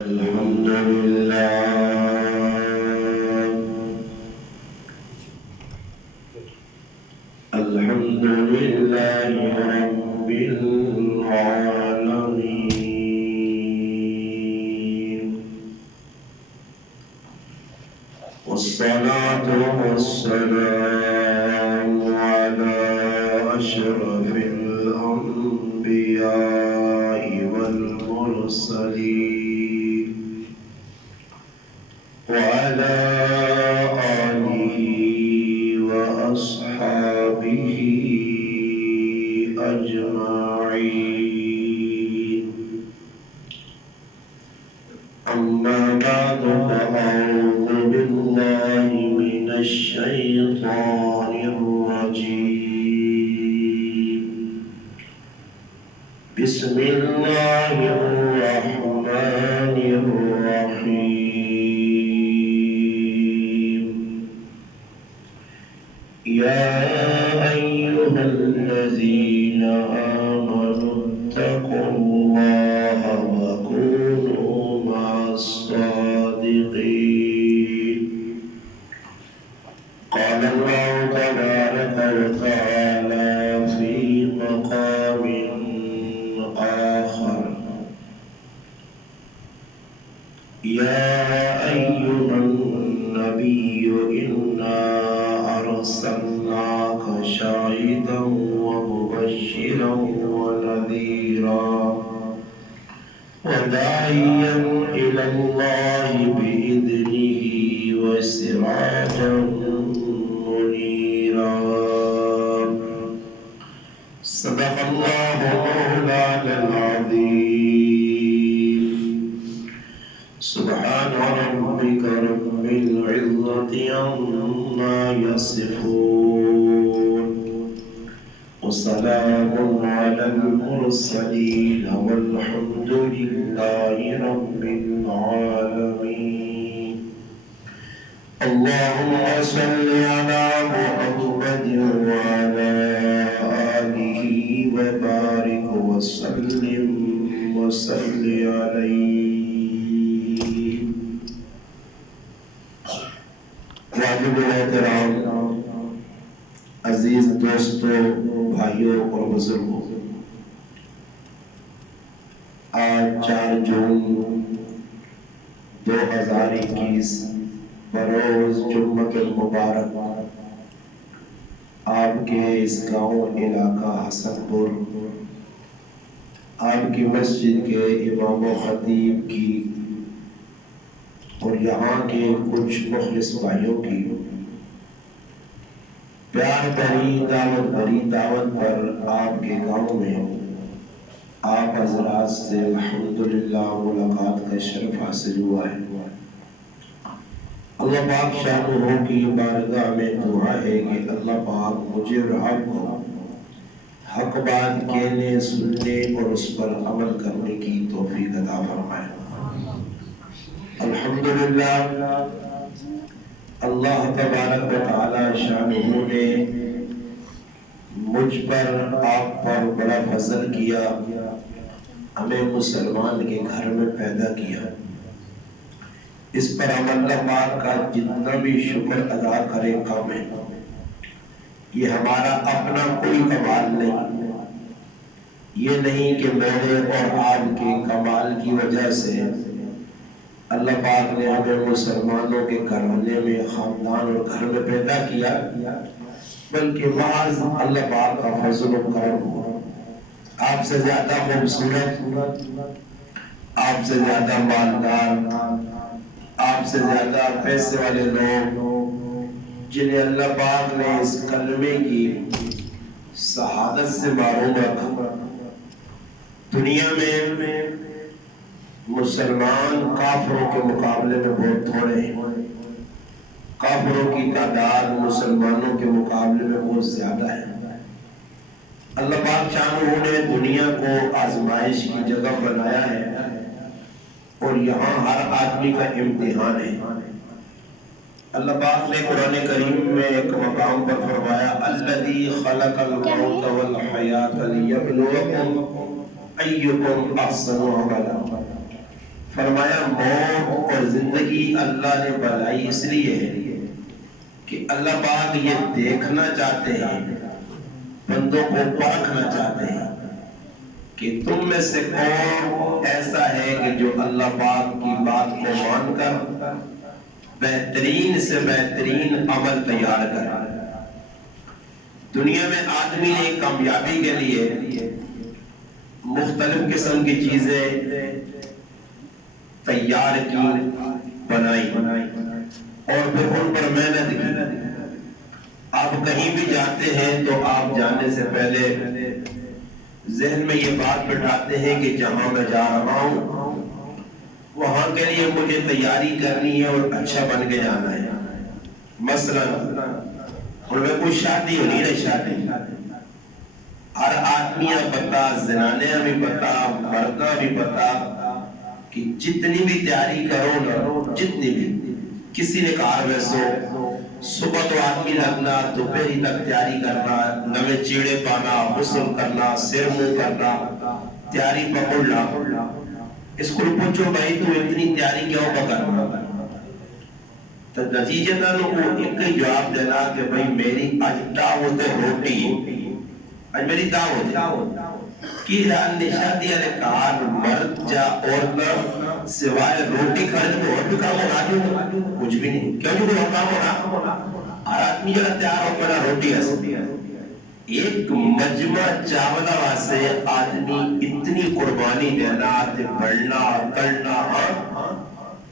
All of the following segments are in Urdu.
الحمد لله الحمد لله رب العالمين والصلاة والسلام على أشرف الأنبياء والمرسلين وعلى آله وأصحابه أجمعين أما بعد فأعوذ بالله من الشيطان الرجيم بسم الله الرحمن الرحيم يا أيها الذين آمنوا اتقوا الله وكونوا مع الصادقين قال الله تبارك وتعالى في مقام آخر يا أيها النبي إنا أرسلناك شاهدا ومبشرا ونذيرا وداعيا إلى الله بإذنه وسراجا منيرا صدق الله مولانا العظيم سبحان ربك رب العزة عما يصفون وسلام على المرسلين والحمد لله رب العالمين اللهم صل على محمد وعلى آله وبارك وسلم وصل عليه واجب الاحترام عزیز دوستوں بھائیوں اور بزرگوں، آج 4 جون 2021 بروز جمعہ المبارک آپ کے اس گاؤں علاقہ حسن پور آپ کی مسجد کے امام و خطیب کی اور یہاں کے کچھ مخلص بھائیوں کی پیار بھری دعوت پر آپ کے گاؤں میں آپ حضرات سے الحمدللہ ملاقات کا شرف حاصل ہوا ہے۔ اللہ پاک شانہ کی بارگاہ میں دعا ہے کہ اللہ پاک مجھے اور آپ کو حق بات کہنے، سننے اور اس پر عمل کرنے کی توفیق عطا فرمائے۔ الحمدللہ اللہ تبارک و تعالی شانہ نے مجھ پر آپ پر بڑا فضل کیا، ہمیں مسلمان کے گھر میں پیدا کیا۔ اس پر ہم اللہ پاک کا جتنا بھی شکر ادا کریں کم ہے۔ یہ ہمارا اپنا کوئی کمال نہیں، یہ نہیں کہ میرے اور آپ کے کمال کی وجہ سے اللہ پاک نے ہمیں مسلمانوں کے گھرانے میں، خاندان اور گھر میں پیدا کیا، بلکہ محض اللہ پاک کا فضل و کرم ہوا۔ آپ سے زیادہ خوبصورت، آپ سے زیادہ مالدار، آپ سے زیادہ پیسے والے لوگ جنہیں اللہ پاک نے اس کلمے کی شہادت سے محروم رکھا، دنیا میں مسلمان کافروں کے مقابلے میں بہت تھوڑے ہیں۔ کافروں کی تعداد مسلمانوں کے مقابلے میں بہت زیادہ ہے۔ اللہ پاک شانہ نے دنیا کو آزمائش کی جگہ بنایا ہے اور یہاں ہر آدمی کا امتحان ہے۔ اللہ پاک نے قرآن کریم میں ایک مقام پر فرمایا الذی خلق الموت والحیات لیبلوکم ایکم احسن عملا۔ فرمایا موت اور زندگی اللہ نے بنائی اس لیے ہے کہ اللہ پاک یہ دیکھنا چاہتے ہیں، بندوں کو پرکھنا چاہتے ہیں کہ تم میں سے کون ایسا ہے کہ جو اللہ پاک کی بات کو مان کر بہترین سے بہترین عمل تیار کرے۔ دنیا میں آدمی نے کامیابی کے لیے مختلف قسم کی چیزیں تیار کی، بنائی اور پھر ان پر محنت کی۔ آپ کہیں بھی جاتے ہیں تو آپ جانے سے پہلے ذہن میں یہ بات بٹھاتے ہیں کہ جہاں میں جا رہا ہوں وہاں کے لیے مجھے تیاری کرنی ہے اور اچھا بن کے جانا ہے۔ مثلا اور میں کوئی شادی ہو نہیں رہی، شادی ہر آدمی پتا، زنانیاں بھی پتا، مردہ بھی پتا کہ جتنی بھی تیاری کرو نا، جتنی بھی، کسی نے کہا ویسو صبح تو آدمی لگنا، دوپہری تک تیاری کرنا، نوے چیڑے پانا، غسل کرنا، سر منہ کرنا، تیاری پکڑنا۔ اس کو پوچھو بھائی تو اتنی تیاری کیوں پکڑنا؟ تو نتیجتاً وہ ایک ہی جواب دینا کہ بھائی میری آج دعوت روٹی، آج میری دعوت کی شادی والے کار مرد یا عورت سوائے روٹی کھانے تو اور بھی کام ہونا، کچھ بھی نہیں، کیوں جو کوئی کام ہونا؟ ہر آدمی جو تیار ہو کر روٹی ہے۔ ایک مجمع چاولہ واسے آدمی اتنی قربانی دینا، بڑھنا کرنا،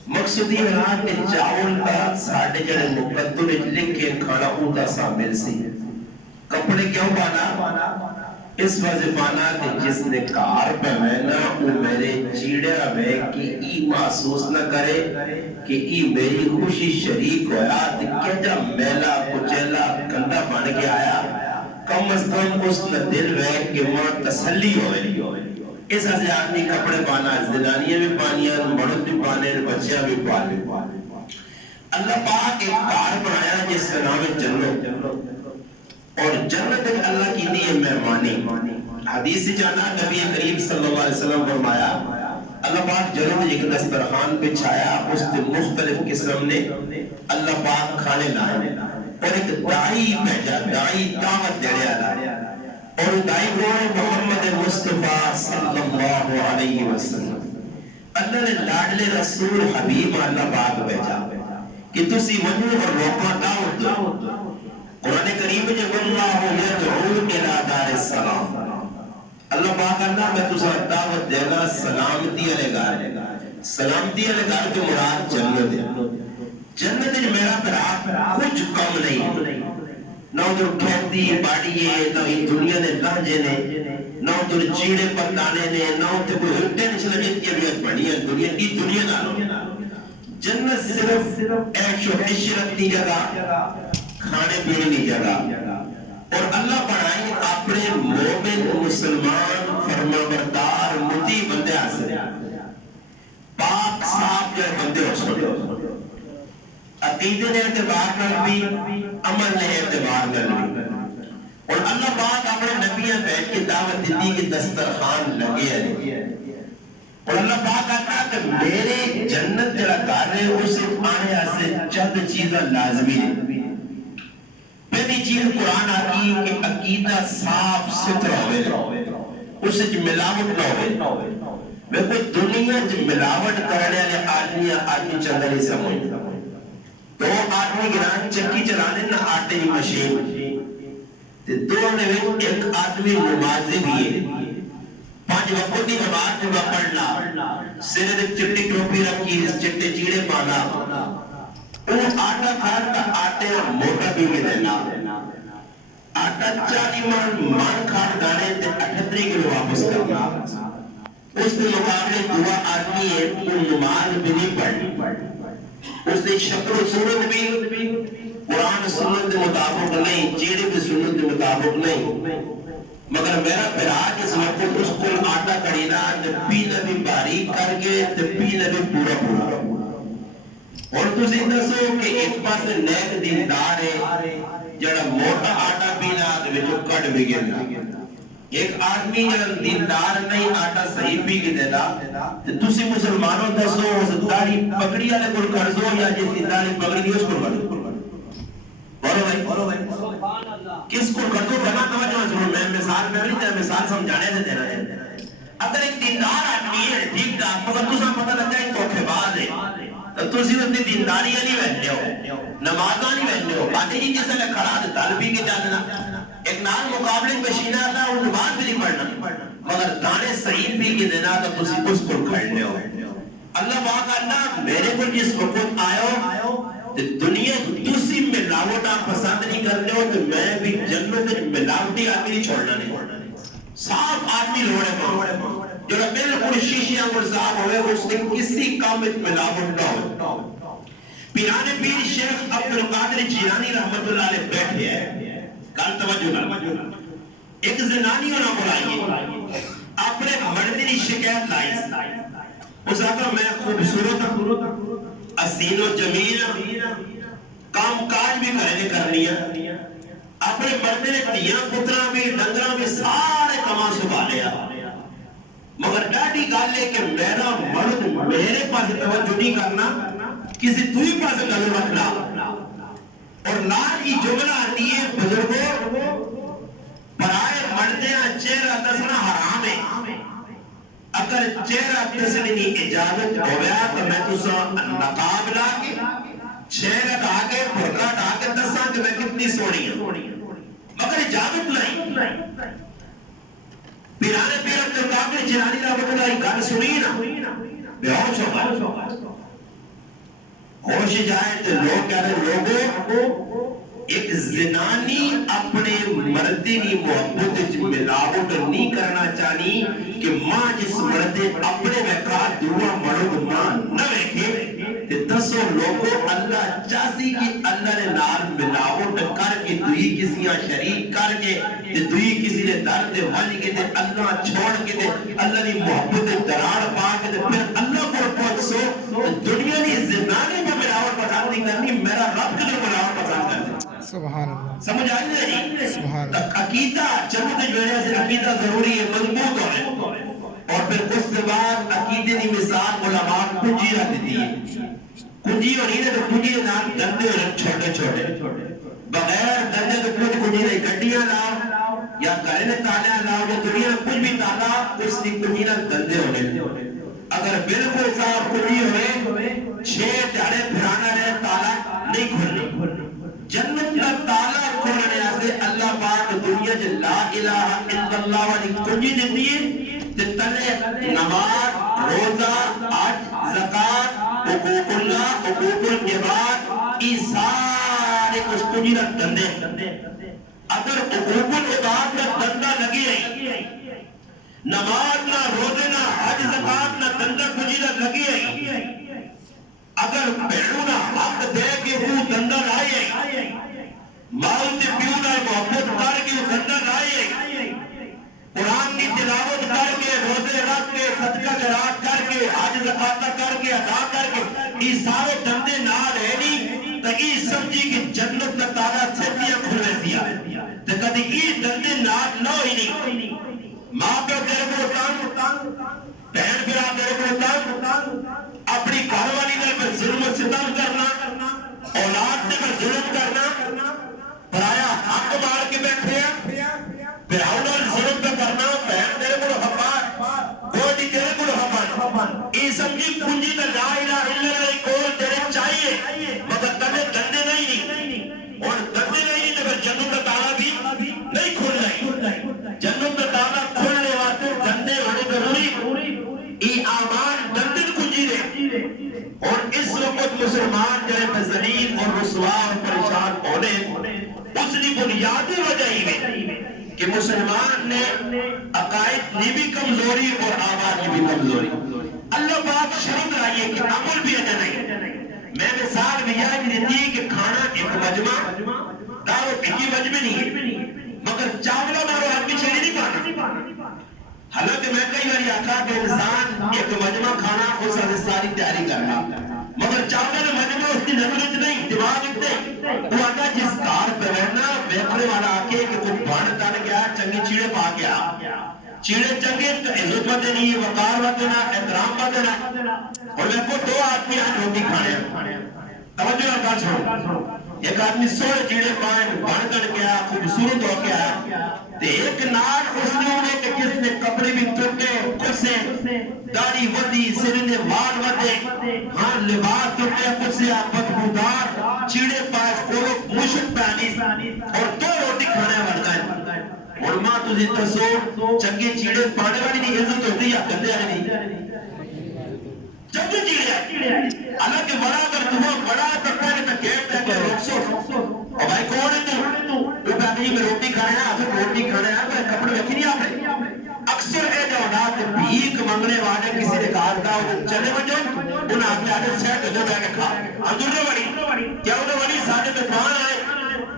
مقصد یہ رہا کہ چاول کا ساڑھے جڑے مقدر لکھے کھانا اوٹا سامل سی۔ کپڑے کیوں پانا؟ اس وجہ پانا کہ جس نے کار پہنا وہ میرے چیڑیا میں کہ ای محسوس نہ کرے کہ ای میری خوشی شریک ہویا، کہ جا میلا کچیلا گندہ بن کے آیا، کم از کم اس نے دل میں کہ ماں تسلی ہوئے۔ اس سے آدمی کپڑے پانا، زنانیاں بھی پانیاں، مرد بھی پانے، بچیاں بھی پانے۔ اللہ پاک ایک کار بنایا جس کا نام ہے جنت، اور جنت ایک اللہ کی دی مہمانی۔ حدیث سے جانا نبی کریم صلی اللہ علیہ وسلم فرمایا اللہ پاک جنت ایک دسترخوان پہ چھایا، اس سے مختلف قسم نے اللہ پاک کھانے لائے، اور ایک دائی بھیجا، دائی دعوت دینے والا، اور دائی وہ محمد مصطفیٰ صلی اللہ علیہ وسلم۔ اللہ نے لاڈلے رسول حبیب اللہ پاک بھیجا کہ تسی ونو اور لوگاں دعوت دو۔ قرآن کریم میں جب اللہ یدعو الی دار السلام، اللہ پاک اللہ میں تسا دعوت دینا سلامتی علیہ گار، سلامتی علیہ گار کے مراد جنت ہے۔ جنت میرا پرا کچھ کم نہیں، نہ ادھر کھیتی باڑیے، نہ ہی دنیا نے لہجے نے، نہ ادھر چیڑے پتانے نے، نہ ادھر کوئی ٹینشن جتنی ابیت بڑی ہے دنیا کی، دنیا نہ جنت صرف عیش و عشرت کی جگہ، کھانے پینے کی جگہ، اور اللہ بنائی اپنے مومن مسلمان فرما بردار مطیع بندے حاصل، پاک صاف جو بندے ہو سکتے، عقیدے نے اعتبار کر بھی، عمل نے اعتبار کر بھی، اور اللہ پاک اپنے نبیوں بیٹھ کے دعوت دیتی کہ دسترخوان لگے ہیں، اور اللہ پاک کہتا کہ میرے جنت جڑا گھر ہے اسے آنے سے چند چیزیں لازمی ہیں۔ پہلی چیز قرآن آتی کہ عقیدہ صاف ستھرا ہوئے، اسے ملاوٹ نہ ہوئے۔ میں کوئی دنیا ملاوٹ کرنے والے آدمی چند نہیں سمجھتا، دو آدمی گران چکی چلانے نہ آٹے کی مشین، دو نے ایک آدمی نمازی بھی ہے، 5 وقت کی نماز میں پڑھنا، سر چٹی ٹوپی رکھی، چٹے چیڑے پانا، وہ آٹا کھاتا آٹے موٹا بھی میں دینا، آٹا 40 مان کھاٹ گانے تے 38 کلو واپس کرنا۔ اس کے مقابلے دعا آدمی ہے وہ نماز بھی نہیں پڑھ، اس نے شکل و صورت بھی قرآن سنت کے مطابق نہیں، چیڑے کی سنت کے مطابق نہیں، مگر میرا پیراج اس وقت اس کو آٹا کڑینا پینا بھی باریک کر کے پینا بھی پورا پورا، اور تسی دسو کہ ایک پاس نیک دیندار ہے جڑا موٹا آٹا پینا تے وچوں کٹ بھی گیا، ایک آدمی دیندار نہیں آٹا صحیح پی کے دینا تسی مسلمانوں دسو اس داڑھی پگڑی والے کو کر دو یا جس کی داڑھی پگڑی دی اس کو کر دو بولو بھائی کس کو کر دو بنا توجہ سنو میں مثال میں نہیں مثال سمجھانے سے دینا ہے اگر ایک دیندار آدمی ہے ٹھیک ٹھاک مگر تساں پتہ لگا ہے دھوکے باز ہے تو تسی اس دی دینداری نہیں ویندے ہو نمازاں نہیں ویندے ہو باقی جی جس نے کھڑا تے دل پی کے جانا ایک نال مقابلے میں شینا تھا وہ نماز بھی نہیں پڑھنا مگر دانے صحیح پی کے دینا تو تسی اس کو کھڑنے ہو اللہ پاک اللہ میرے کو جس وقت آئے تے دنیا تسی ملاوٹاں پسند نہیں کرتے ہو تو میں بھی جنت وچ ملاوٹی آدمی نہیں چھوڑنا نہیں صاف آدمی لوڑے پاؤں جو بالکل شیشیاں کو صاف ہوئے اس نے کسی کام میں ملاوٹ نہ ہو پیرانے پیر شیخ عبدالقادر جیلانی رحمت اللہ علیہ بیٹھے ہیں کل توجہ نہ ایک زنانی ہونا بلائیے اپنے مردی کی شکایت لائی اس آقا میں خوبصورت حسین و جمیل کام کاج بھی کرنے کرنی ہے اپنے مردی نے دیاں پترہ بھی ڈنگرہ بھی سارے کما سبھا لیا مگر ڈاڈی گال لے کہ میرا مرد میرے پاس توجہ نہیں کرنا کسی دوئی پاس گل رکھنا اور نال ہی جملہ آتی ہے بزرگوں برائے مردیاں چہرہ دسنا حرام ہے اگر چہرہ دسنے کی اجازت ہو گیا تو میں تسا نقاب لا کے چہرہ ڈھا کے برقع ڈھا کے دساں کہ میں کتنی سونی ہوں مگر اجازت نہیں پیرانے پیر عبدالقادر جیلانی رحمت اللہ کی گل سنی نا بے ہوش ہو گئے ہوش جائے تو لوگ کہہ رہے لوگوں ایک زنانی اپنے مردے کی محبت ملاوٹ نہیں کرنا چاہنی کہ ماں جس مردے اپنے وقات دعا مرد ماں نہ ویکھے تے دسو لوگوں اللہ چاہتی کہ اللہ نے نال ملاوٹ کر کے دوئی کسیاں شریک کر کے تے دوئی کسی نے درد وج کے تے اللہ چھوڑ کے تے اللہ نے محبت درار پا کے تے پھر اللہ کو پہنچو دنیا کی زندگی میں ملاوٹ پسند نہیں کرنی میرا رب کے ملاوٹ پسند کرتا سبحان اللہ سمجھ آئی نہیں سبحان اللہ عقیدہ جنت کی وجہ سے عقیدہ ضروری ہے مضبوط ہے اور پھر اس کے بعد عقیدے کی مثال علماء کنجی رکھ دیتی ہے کنجی اور نہیں تو کنجی کے نام دندے چھوٹے چھوٹے بغیر دندے تو کچھ کنجی نہیں گڈیاں لاؤ یا گھر میں تالے لاؤ یا دنیا کچھ بھی تالا اس کی کنجی نہ دندے ہونے اگر بالکل صاف کنجی ہوئے 6 دہاڑے پھرانا رہے تالا نہیں کھلنا جنت کا تالا کھولنے سے اللہ پاک دنیا جے لا الہ الا اللہ والی کنجی دیتی ہے تے تلے نماز روزہ حج زکات حقوق اللہ حقوق العباد ای سارے اس کنجی کا دندے اگر حقوق العباد کا دندہ لگی ہے نماز نہ روزے نہ حج زکات نہ دندہ کنجی کا لگی ہے اگر بہنوں حق دے کے وہ دندہ لائے ماؤں تے پیو نال محبت کر کے دندہ لائے قرآن کی تلاوت کر کے روزے رکھ کے صدقہ خیرات کر کے حج زکات کر کے ادا کر کے یہ سارے دندے نال ہے نہیں تے یہ سمجھی کہ جنت کا تالا چھتیاں کھلے دیا تے کدی یہ دندے نال نہ ہوئی نہیں ماں پہ تیرے کو تنگ بہن بھرا تیرے کو تنگ اپنی گھر والی نے ظلم و ستم کرنا اولاد نے ظلم کرنا پرایا حق مار کے بیٹھے بہن اور ظلم پہ کرنا بہن تیرے کو حقا گوڑی تیرے کو حقا یہ سمجھی کنجی میں لا الہ الا اللہ کول تیرے چاہیے مگر تمہیں دندے نہیں اور دندے نہیں تو پھر جنت کا تالا بھی نہیں کھل رہی جنت کا تالا کھلنے واسطے دندے ہونے ضروری ای آمان دندن کنجی دے اور اس وقت مسلمان جائے ذلیل اور رسوا اور پریشان ہونے اس کی بنیادی وجہ ہی ہے کہ مسلمان نے عقائد کی بھی کمزوری اور آواز کی بھی کمزوری اللہ پاک شرط رائیے کہ عمل بھی اجا نہیں میں مثال بھی یاد دیتی ہے کہ کھانا ایک مجمع دعوت ایک ہی مجمع نہیں ہے مگر چاولہ مارو آپ کی چھلی نہیں پانا حالانکہ میں کئی باری آقا کہ انسان ایک مجمع کھانا اس سے ساری تیاری کرنا مگر چاہتا ہے مجمع اس کی نظرت نہیں دماغ اتنے وہ آقا جس کار پہ رہنا بیکرے والا آکے کہ کوئی بھان کر گیا چنگی چیڑے پا گیا چیڑے چنگے عزت مدے نہیں وقار مدے نہ احترام مدے نہ اور میں کو دو آدمی آج روٹی کھانے توجہ نہ کر چھوڑو ایک آدمی سوڑے چیڑے پائیں بڑھ گیا خوبصورت ہو گیا تے ایک نار اس نے انہیں کہ کس نے کپڑے بھی ٹوٹے کسے داڑھی ودی سرنے وال ودے ہاں لباس ٹوٹے کسے بدبودار چیڑے پاس کولو مشک پانی اور دو روٹی کھانے ورگا ہے علماء تجھے تصور چنگے چیڑے پانے والی نہیں عزت ہوتی یا گندے والی نہیں چنگے چیڑے اللہ کے بڑا اگر تمہیں بڑا کرتا ہے تو کہتا ہے کہ روکسو اور بھائی کون ہے تو وہ کہتے ہیں میں روٹی کھانا ہے آپ روٹی کھانا ہے میں کپڑے رکھی نہیں آپ نے اکثر ہے جو اولاد بھیک منگنے والے کسی نے کہا تھا چلے بجو انہیں آپ نے آگے سیٹ ہو جائے کہ کھا اندر بڑی کیا انہیں بڑی ساتھ مہمان آئے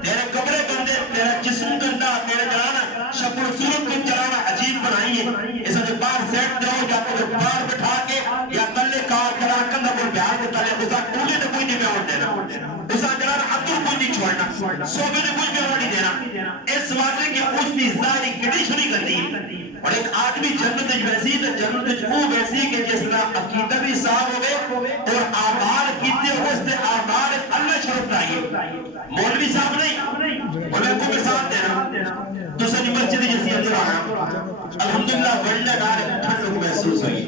تیرے کپڑے گندے تیرا جسم گندا تیرے جانا شکل صورت کو چلانا عجیب بنائی ہے اس نے بار سیٹ جاؤ یا تو بار بٹھا کے یا کلے کار کرا کندہ پر بیار کو تلے اسا کولی نے کوئی نہیں بیان دینا اسا جلال عدل کوئی نہیں چھوڑنا صوبے نے کوئی بیان نہیں دینا اس واضح کہ اس کی ظاہری کنڈیشنی کرتی ہے اور ایک آدمی جنت ویسی تو جنت وہ ویسی کہ جس طرح عقیدہ بھی صاحب ہوئے اور آمال کیتے ہو اس نے آمال اللہ شرف لائیے مولوی صاحب نہیں اور میں کو مثال دینا تو سنی مسجد جیسی اندر آیا الحمدللہ ورنہ دار ٹھنڈ کو محسوس ہوئی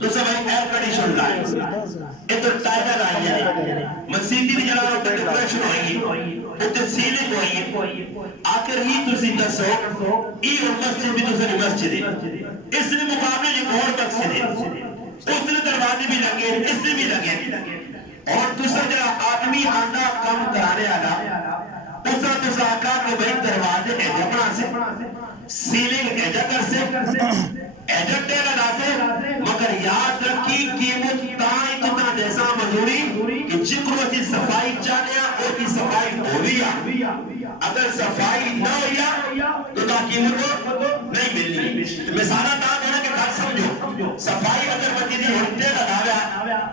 تو سب ایئر کنڈیشن لائے ادھر ٹائگر آئی ہے مسجدی دی جلال ہوتا ڈپریشن ہوئی اتنے سیلنگ ہوئی آخر ہی تسی دسو ای اور مسجد بھی تسی مسجد ہے اس نے مقابلے جو اور مسجد ہے اس نے دروازے بھی لگے اس نے بھی لگے اور دوسرا جا آدمی آنڈا کام کرانے آنا دوسرا دوسرا آقا کہ بھئی دروازے ایجا بنا سے سیلنگ ایجا کر سے ایجا ٹیل ادا سے مگر یاد رکھی قیمت تائیں تتا جیسا مجھوری کہ جکر وسی صفائی چاہنیا او کی صفائی ہویا اگر صفائی نہ ہویا تو تا قیمت نہیں ملنی مثالہ تا دینا کہ گھر سمجھو صفائی اگر بچی دی ہنٹے لگاویا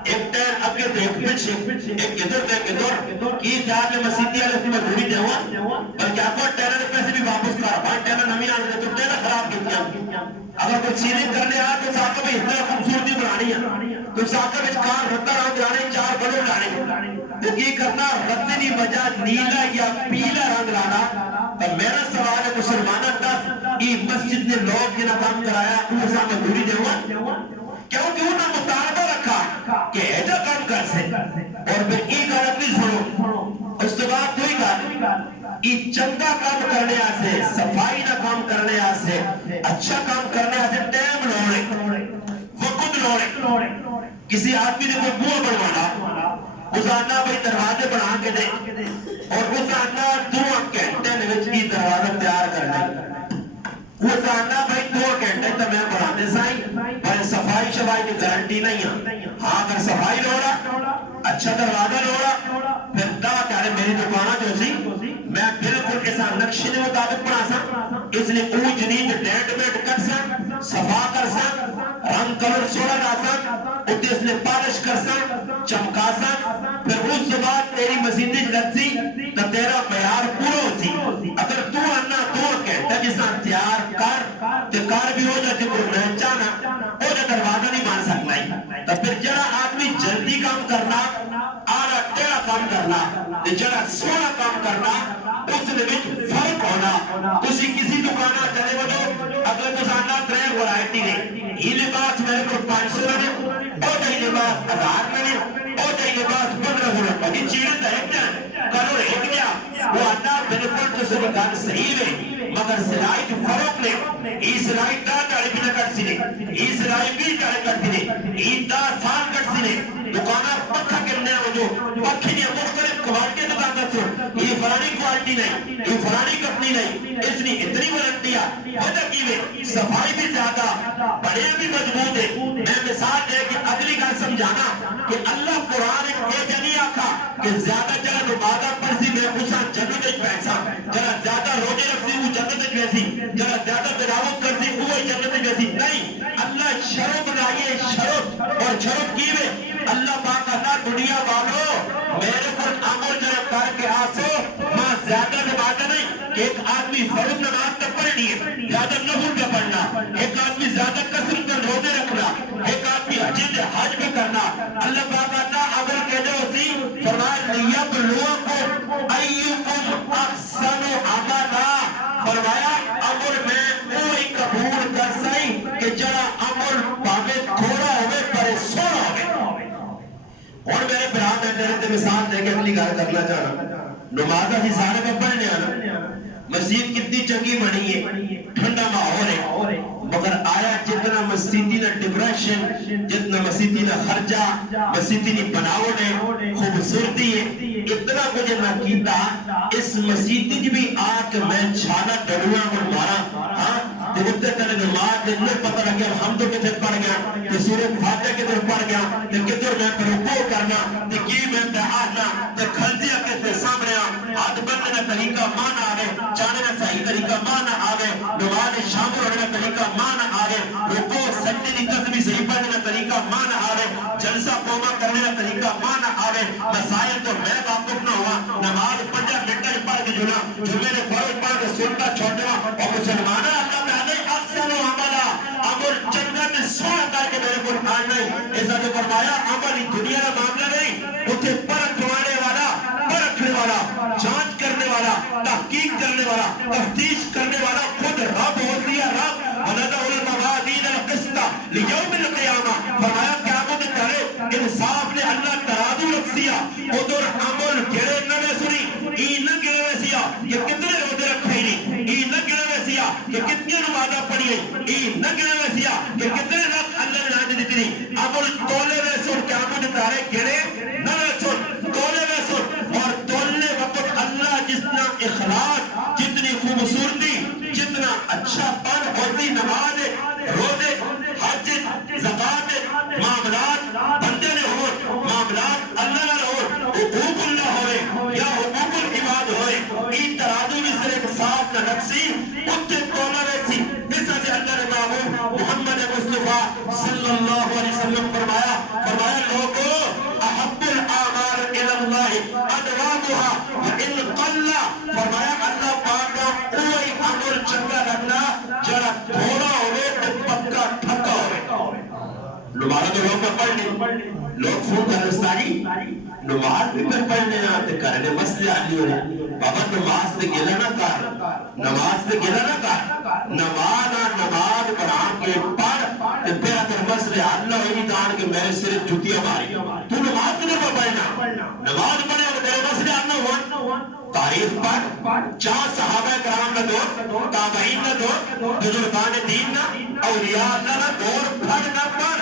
ایک ٹیر اگے تو ایک پچھے ایک ادھر تو ایک ادھر کی خیال میں مسیحی علیہ کی مجھوری دے ہوا بلکہ آپ کو ٹیرر پیسے بھی واپس کرا بھائی ٹیرر نمی آنے تو ٹیرر خراب کیا اگر کوئی سیلنگ کرنے آیا تو ساکہ میں اس طرح خوبصورتی بنانی ہے تو ساکہ میں کار رکھتا رہا جانے چار بلو لانے تو کی کرنا رتنی بجا نیلا یا پیلا رنگ لانا تو میرا سوال ہے مسلمانہ دس ای مسجد نے لوگ جنہ کام کرایا انہوں سامنے دوری دے ہوا کیونکہ انہوں نے مطالبہ رکھا کہ ایجا کام کر سے اور پھر ای کا رکھنی سنو اس کے بعد دوئی کا ای چنگا کام کرنے آسے صفائی نہ کام کرنے آسے اچھا کام کرنے آسے ٹیم لوڑے وقت لوڑے کسی آدمی نے کوئی بوہ بڑھوانا اس آنا بھئی دروازے بڑھا کے دے اور اس آنا 2 گھنٹے میں کی دروازہ تیار کرنے اس آنا بھئی 2 گھنٹے تو میں بڑھانے سائیں پر صفائی شفائی کی گارنٹی نہیں ہے ہاں اگر صفائی لوڑا اچھا دروازہ لوڑا پھر دا کہنے میری دکانہ جو سی میں بالکل ایسا نقشے نے مطابق بنا سا اس نے اوچ نیچ ڈیٹ بیٹ کر سا صفا کر سا رنگ کلر سوڑا دا سا اتنے اس نے پالش کر سا چمکا سا پھر اس بعد تیری مسیدی لگ سی تو تیرا معیار پورا سی اگر تو اننا 2 گھنٹہ جیسا تیار کر کار بھی ہو جاتی پروگرام چانا ہو جا دروازہ نہیں مان سکتا تو پھر جڑا آدمی جلدی کام کرنا آرہ ٹیڑا کام کرنا جڑا سونا کام کرنا اس نے بھی فرق ہونا کسی دکانہ چلے وجو اگر مزانہ 3 ورائٹی نے ہی لباس میرے کو 500 رہے او جائی لباس 1000 رہے او جائی لباس 1500 رہے باقی چیڑے تحق جائیں کلو ایک گیا وہ آنا بالکل تو سے نکال صحیح ہے مگر سلائی کی فرق لے ای سلائی دا جاڑے بھی نہ کٹ سنے ای سلائی بھی جاڑے کٹ سنے ای دا سال کٹ سنے دکانہ پکھا کرنے وجو پکھی نے مختلف کوالٹی دکان کر سو یہ فرانی کوالٹی نہیں یہ فرانی کپنی نہیں اس نے اتنی ورنٹیا وجہ کی میں صفائی بھی زیادہ بڑے بھی مضبوط ہے میں مثال دے کہ اگلی کا سمجھانا کہ اللہ قرآن ایک جنی آکھا کہ زیادہ جلد عبادہ پرسی میں اسا جنت ایک پیسہ جلد زیادہ روجے رکھسی وہ جنت ایک ویسی جلد زیادہ تلاوت کرسی وہ جنت ایک ویسی نہیں اللہ شرط لائیے شرط اور شرط کی میں اللہ پاک اللہ دنیا والو میرے پر عمل جرب کر کے آسو ماں زیادہ نمازہ نہیں ایک آدمی آدمی فرض نماز تو پڑھنی ہے، زیادہ نفل پہ پڑھنا، ایک آدمی زیادہ کثرت میں روزے رکھنا، ایک آدمی حج بھی کرنا. اللہ پاک آتا عمل کے جو اسی فرمایا لیبلوکم ایکم احسن عملا، فرمایا عمل میں کوئی قبول کر سئی کہ جڑا عمل پاوے تھوڑا ہوئے پر سونا ہوئے. اور میرے براد ہے میرے تے مثال دے کے اگلی گل کرنا چاہنا. نماز ہی سارے میں پڑھنے آنا، مسجد کتنی چنگی بنی ہے، ٹھنڈا ماحول ہے، مگر آیا جتنا مسجدی نہ ڈپریشن، جتنا مسجدی نہ خرچہ، مسجدی نہ بناوٹ ہے، خوبصورتی ہے، اتنا کچھ نہ کیتا. اس مسجدی بھی آکھ میں چھانا ڈڑوا اور مارا تے اتے تنے نماز دے لے پتہ لگیا حمد کدھر پڑھ گیا تے سورۃ فاتحہ کدھر پڑھ گیا تے کدھر میں رکوع کرنا تے کی میں دعانا تے کھلدیا کے سامنے ہاتھ بندنے کا طریقہ مان آوے، چانے کا صحیح طریقہ مان آوے، نماز شامل ہونے کا طریقہ مان آوے، رکوع سجدے کی تسبیح صحیح پڑھنے کا طریقہ مان آوے، جلسہ قوما کرنے کا طریقہ مان آوے. مسائل تو میں واقف نہ ہوا، نماز 5 منٹ پڑھ کے جنا جو میرے فرض پڑھ کے سنتا چھوڑنا اور مسلمانہ اللہ تعالی احسن عملا، عمل جنت سونا کر کے میرے کو آن نہیں. ایسا جو فرمایا عمل دنیا کا معاملہ نہیں، اسے پرکھوانے والا، پرکھنے والا، جانچ کرنے والا، تحقیق کرنے والا، تفتیش کرنے والا خود رب ہوتی ہے. رب وَنَضَعُ الْمَوَازِينَ الْقِسْطَ لِيَوْمِ الْقِيَامَةِ، فرمایا قیامت کرے انصاف نے اللہ ترازو رکھ دیا. ادھر عمل گرے نہ سنی ای نہ گرے ویسیا یہ کتنے روزے رکھے ہی نہیں، ای نہ گرے ویسیا یہ کتنی نمازہ پڑھی ہے، ای نہ گرے ویسیا یہ کتنے رکھ اللہ نے نہ دیتی نہیں. عمل تولے ویسن قیامت تارے گرے نہ ویسن تولے ویسن اور تولنے وقت اللہ جتنا اخلاص، جتنی خوبصورتی، جتنا اچھا پن ہوتی نماز، روزے، حج، زکات، معاملات بندے نے ہو، معاملات اللہ نہ ہو، حقوق اللہ ہوئے یا حقوق العباد ہوئے، ای ترازو بھی صرف صاف نہ رکھسی اتنے تولا ویسی. اس سے اللہ نے محبوب محمد مصطفیٰ صلی اللہ علیہ وسلم فرمایا لوگو احب الاعمال الاللہ ادوامها وان قل، فرمایا اللہ پاک کوئی عمل چنگا لگنا جڑا تھوڑا ہوئے تو پکا ٹھکا ہوئے. نماز تو لوگ پڑھنے لوگ فون کر رستانی نماز بھی پر پڑھنے آتے کرنے مسئلے آلی ہوئے. بابا نماز سے گلہ نہ کر، نماز سے گلہ نہ کر، نماز پڑھان کے پڑھ تے پھر اگر مسئلے اللہ ہوئی دان کہ میرے صرف جھوٹیاں ماری تو نماز کدھر پر پڑھنا، نماز پڑھے اور میرے مسئلے اللہ ہوئے. تاریخ پڑھ، 4 صحابہ کرام کا دور، تابعین کا دور، بزرگان دین نا، اولیاء اللہ نا دور پڑھ نہ پڑھ.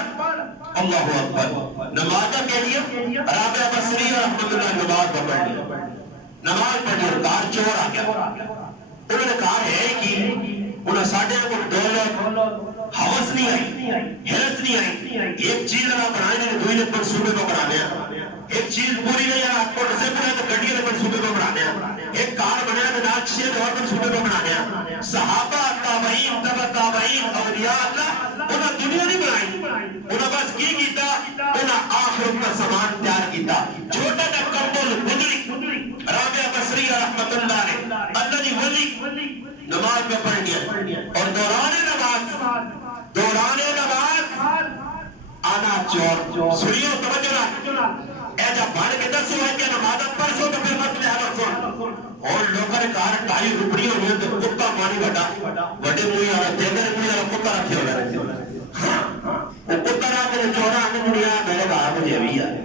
اللہ اکبر. نمازہ کے لیے رابعہ بصری رحمت اللہ نماز پڑھ لیا، نماز پڑھی کار چور آ گیا. انہوں نے کہا ہے کہ انہوں ساڑھے کو دولت حوث نہیں آئی، حرس نہیں آئی. ایک چیز اللہ بنائے نے دوئی نے منصوبے کو بنانے ہیں، ایک چیز پوری نہیں ہے آپ کو نصیب بنائے تو گھڑی نے منصوبے کو بنانے ہیں، ایک کار بنایا تو ناک شیر اور منصوبے کو بنانے ہیں. صحابہ تابعین تبع تابعین اولیاء اللہ انہوں دنیا نہیں بنائی، انہوں بس کی کیتا انہوں آخرت کا سامان تیار کیتا. چھوٹا تا کمبل بدری رابعہ بصری رحمت اللہ نے اللہ جی ولی نماز میں پڑھنی ہے اور دوران نماز آنا چور. سنیو توجہ نہ اے جا بھاڑ کے 10 ہے کہ نماز پرسوں تو پھر مسئلے حل سن. اور لوگوں نے کہا 2.5 روپیہ ہوئی ہے تو کتا مانی بڑا بڑے موئی آرہا دیگر موئی آرہا کتا رکھے ہو رہا ہے. وہ کتا رہا کہ چورا آنے مڑیا میرے کہا مجھے بھی ہے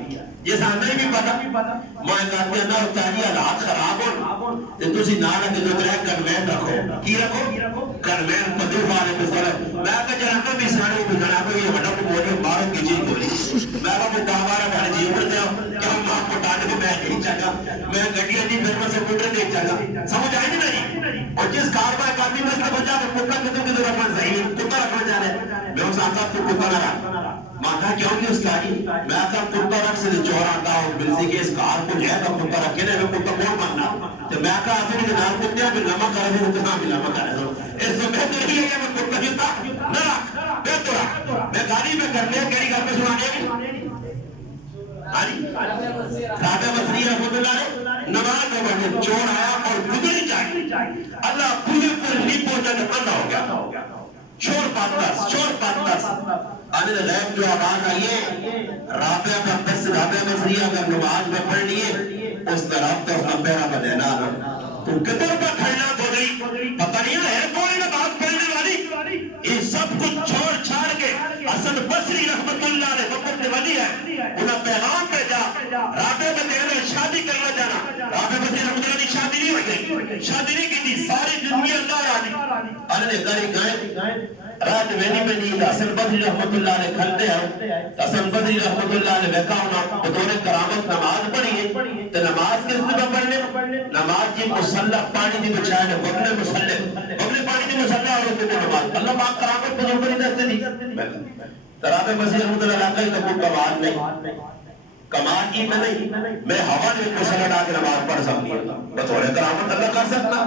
یہ سامنے بھی پتا میں کہتے ہیں نہ اتاری حالات خراب ہو تو تسی نانا کہ جو درہ کنوین رکھو. کی رکھو؟ کنوین پدر والے بزرگ. میں کہا جنہوں بھی ساڑھے بھی جنہوں بھی یہ بڑا کو بولی باروں کی چیز بولی. میں کہا کوئی دعوارہ بھاڑے جی اڑتے ہو کہ ہم آپ کو ٹانڈ کے میں نہیں چاہتا میں گھڑیاں نہیں پھر میں سے پوٹر دیکھ چاہتا. سمجھ آئی نہیں؟ اور جس کاربہ ایک آدمی میں سے بچا تو کتا کتوں کی ضرورت رکھنا صحیح ہے کتا رکھنا جانے میں اس آقا کو کتا نہ رہا مانا کیوں کہ اس کاری میں آقا کتا رکھ سے چور آتا ہوں بلسی کے اس کار کو جائے تو کتا رکھے نے میں کتا کون ماننا تو میں آقا آفر کے نام کتے ہیں پھر لمحہ کرے تھے کتا بھی لمحہ کرے تھے. اس سے بہتر ہی ہے کہ میں کتا جتا نہ رکھ بہتر میں گاڑی میں کرنے کہڑی گھر میں سنانے بھی رابعہ بصری رحمت اللہ نے نماز میں پڑھنے چور آیا اور گزری چاہیے اللہ پورے نہیں پہنچا تو اللہ ہو گیا چور پاتس آنے غیب جو آواز آئیے رابعہ کا بس رابعہ مصریہ اگر نماز میں پڑھنی ہے اس طرف تو اس پیرا کا دینا تو کدھر پر کھڑنا بولی پتہ نہیں ہے کوئی نماز پڑھنے والی یہ سب کچھ چھوڑ چھاڑ کے حسن بصری رحمت اللہ علیہ وقت ولی ہے انہیں پیغام بھیجا رابعہ میں کہنا شادی کرنا جانا رابعہ بصری رحمت اللہ کی شادی نہیں ہوئی شادی نہیں کی تھی ساری دنیا اللہ راضی انہیں گھری گائیں رات وینی میں نہیں حسن بصری رحمت اللہ علیہ کھلتے ہیں حسن بصری رحمت اللہ علیہ ویکا ہونا بطور کرامت نماز پڑھی ہے تو نماز کس طرح پڑھنے نماز کی مسلح پانی دی بچائے بغل پانی دی مسلح اور اس نماز اللہ پاک کرامت بزرگ نہیں دستے نہیں ترابع بصری رحمت اللہ علیہ کا کوئی کمال نہیں کمال کی میں نہیں میں ہوا نے مسلح ڈا کے نماز پڑھ سکتی بطور کرامت اللہ کر سکتا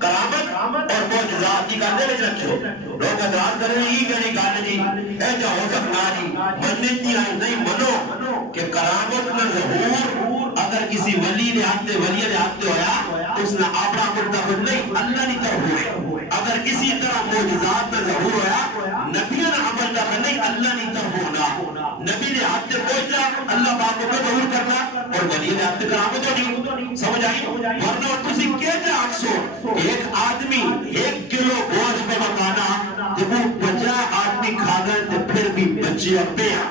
کرامت اور معجزات کی کرنے میں رکھو لوگ ادراک کریں یہ کہنی گانے جی ایسا ہو سکتا جی منت نہیں منو کہ کرامت میں ظہور اگر کسی ولی نے آتے ہویا اس نے اپنا منتخب نہیں اللہ نے طرف ہوئے اگر کسی طرح معجزات میں ظہور ہویا نبی نے عمل کرنا نہیں اللہ نے طرف ہونا نبی نے آتے پہنچا اللہ پاک کو ظہور کرنا اور ولی نے آتے کرامت ہونی سمجھ آئی ورنہ تسی کہتے آکسو ایک آدمی 1 کلو گوشت پہ مکانا جب وہ 50 آدمی کھا گئے تو پھر بھی بچے اور پیا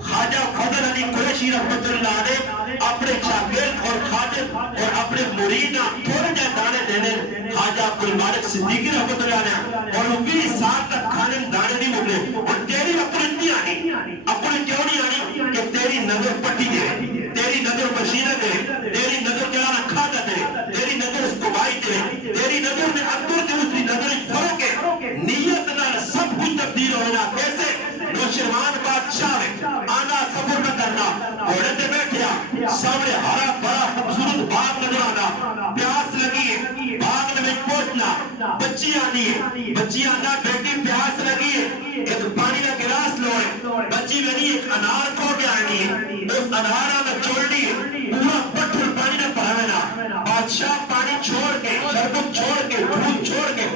خواجہ فضل علی قریشی رحمت اللہ علیہ اپنے شاگرد اور خادم اور اپنے مرید تھوڑے جائے دانے دینے خواجہ عبدالمالک صدیقی رحمت اللہ علیہ اور 20 سال تک کھانے میں دانے نہیں ملے اور تیری اپنے نہیں آنی اپنے کیوں نہیں آنی کہ تیری نظر پٹی دے تیری نظر مشینہ دے تیری نظر کیا رکھا دے تیری نظر استوائی دے تیری نظر میں اندر جو اس کی نظر فرق ہے نیت نہ سب کچھ تبدیل ہونا کیسے نوشیروان بادشاہ ہے آنا سفر میں کرنا گھوڑے سے بیٹھیا سامنے ہرا بڑا خوبصورت باغ نظر آنا پیاس لگی ہے باغ میں پہنچنا بچی آنی ہے بچی آنا بیٹی پیاس لگی ہے ایک پانی کا گلاس لوئے بچی بنی ایک انار کھو کے آنی ہے اس انارا میں چھوڑنی ہے پورا پٹھر پانی میں پڑھانا بادشاہ پانی چھوڑ کے شربت چھوڑ کے دودھ چھوڑ کے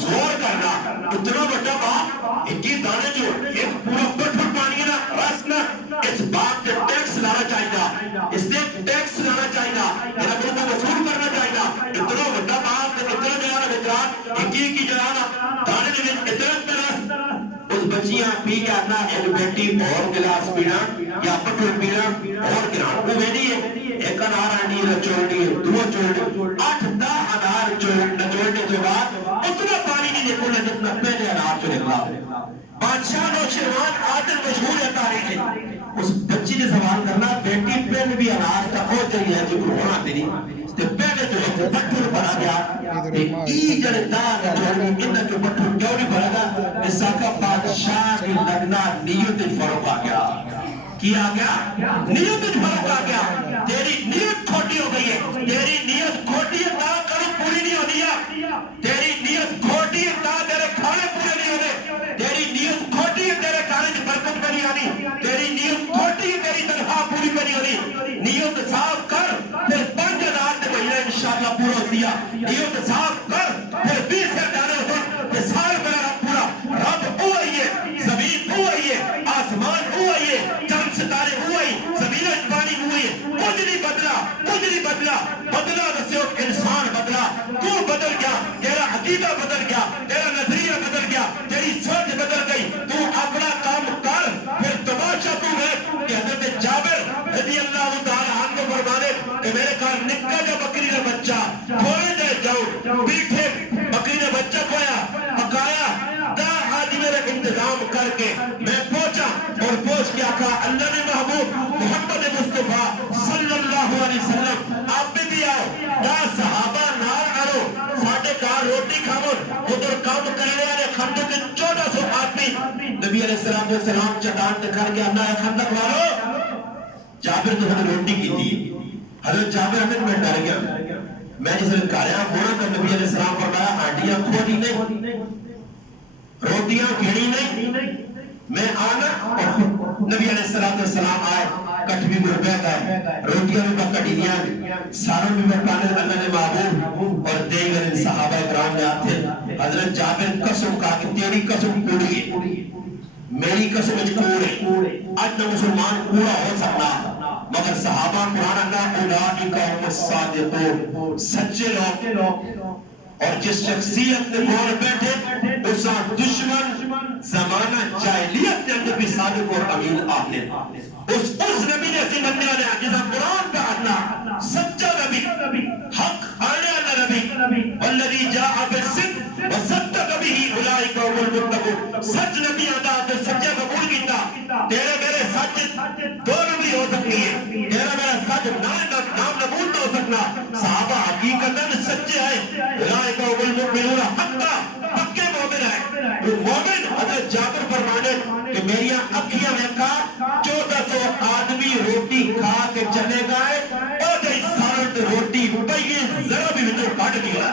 زور کرنا اتنا بڑا باغ ایک ہی دانے جو ایک پورا پٹھر پانی نا رس نا اس باغ کے ٹیکس لانا چاہیے اس نے ٹیکس لانا چاہیے میرا کو وصول کرنا چاہیے اتنا بڑا باغ اتنا جانا بچہ ایک ہی جانا دانے میں اتنا رس اس بچیاں پی کے آنا ایک بیٹی اور گلاس پینا یا پٹھر پینا اور گران وہ بیٹی ہے ایک انار آنی چوڑنی دو چوڑنی 8-10 انار چوڑنے کے بعد اتنا پانی نہیں نکلنا جتنا پہلے انار چو نکلا بادشاہ نوشیروان عادل مشہور ہے تاریخ ہے اس بچی نے سوال کرنا بیٹی پہلے بھی انار کا ہو چاہیے جو ہونا تیری تو پہلے جو ایک پٹھر بھرا گیا ای جلدار چوڑنی انہ جو پٹھر کیوں نہیں بھرا گا اس کا بادشاہ کی لگنا نیت فرق آ گیا کیا گیا نیت فرق آ گیا تیری نیت کھوٹی ہو گئی ہے تیری نیت کھوٹی ہے تا کرو پوری نہیں ہو دیا تیری نیت کھوٹی ہے تا تیرے کھانے پورے نہیں ہونے تیری نیت کھوٹی ہے تیرے کھانے کی برکت پہ نہیں آنی تیری نیت کھوٹی ہے تیری تنخواہ پوری پہ نہیں ہونی نیت صاف کر پھر 5 رات مہینہ انشاءاللہ پورا ہو دیا نیت صاف کر پھر 20 سے جانے ہو کہ سال میرا رب پورا رب ہوا ہی ہے زمین ہوا ہی ہے آسمان ہوا ہی ہے چند ستارے ہوا ہی زمین پانی ہوئی ہے کچھ نہیں بدلا بدلا تو صرف انسان بدلا تو بدل گیا تیرا عقیدہ بدل گیا تیرا نظریہ بدل گیا تیری سوچ بدل گئی تو اپنا کام کر پھر تماشا تو ہے کہ حضرت جابر رضی اللہ تعالی عنہ کو فرمانے کہ میرے گھر نکا جو بکری کا بچہ تھوڑے دیر جاؤ پیٹھے بکری نے بچہ کھویا پکایا دا آج میرے انتظام کر کے میں پہنچا اور پہنچ کے آقا اللہ نے محبوب محمد مصطفیٰ صلی اللہ علیہ وسلم آپ بھی آؤ دا صحابہ نار آرو ساڑھے کار روٹی کھاؤ ادھر کام کرنے والے خندق کے 1400 آدمی نبی علیہ السلام چٹان دکھار کے آنا ہے خندق والو جابر تو ہمیں روٹی کی تھی حضرت جابر ہمیں میں ڈر گیا میں جس نے کاریا ہونا کہ نبی علیہ السلام فرمایا ہانڈیاں کھوڑی نہیں روٹیاں گھڑی نہیں میں آنا نبی علیہ السلام آئے کٹوی گربے گئے روٹیاں بھی پکڑی دیا ساروں بھی پکانے اللہ نے معبود اور دیگر صحابہ اکرام نے آتے حضرت جابر قسم کہا کہ تیری قسم کوڑی ہے میری قسم کوڑے آج نہ مسلمان کوڑا ہو سکتا مگر صحابہ قرآن اللہ اولئک هم الصادقون سچے لوگ اور جس شخصیت نے بول بیٹھے اس دشمن زمانہ جاہلیت کے اندر بھی صادق اور امین آپ نے اس نبی نے سی بننے والے جسا قرآن کا اللہ سچا نبی حق آنے والا نبی والذی جاء بالصدق وصدق به اولئک هم المتقون سچ نبی آتا جو سچا قبول کیتا تیرے میرے سچ دونوں بھی ہو سکتی ہے تیرا میرا سچ نام نبوت ہو سکنا صحابہ حقیقتاً سچے آئے اولئک هم المؤمنون حقا پکے مومن آئے وہ مومن حضرت جابر فرمانے کہ میری اکھیاں میں کہا 1400 آدمی روٹی کھا کے چلے گئے اور جائے سارت روٹی پہیے ذرا بھی وچوں کٹ دیا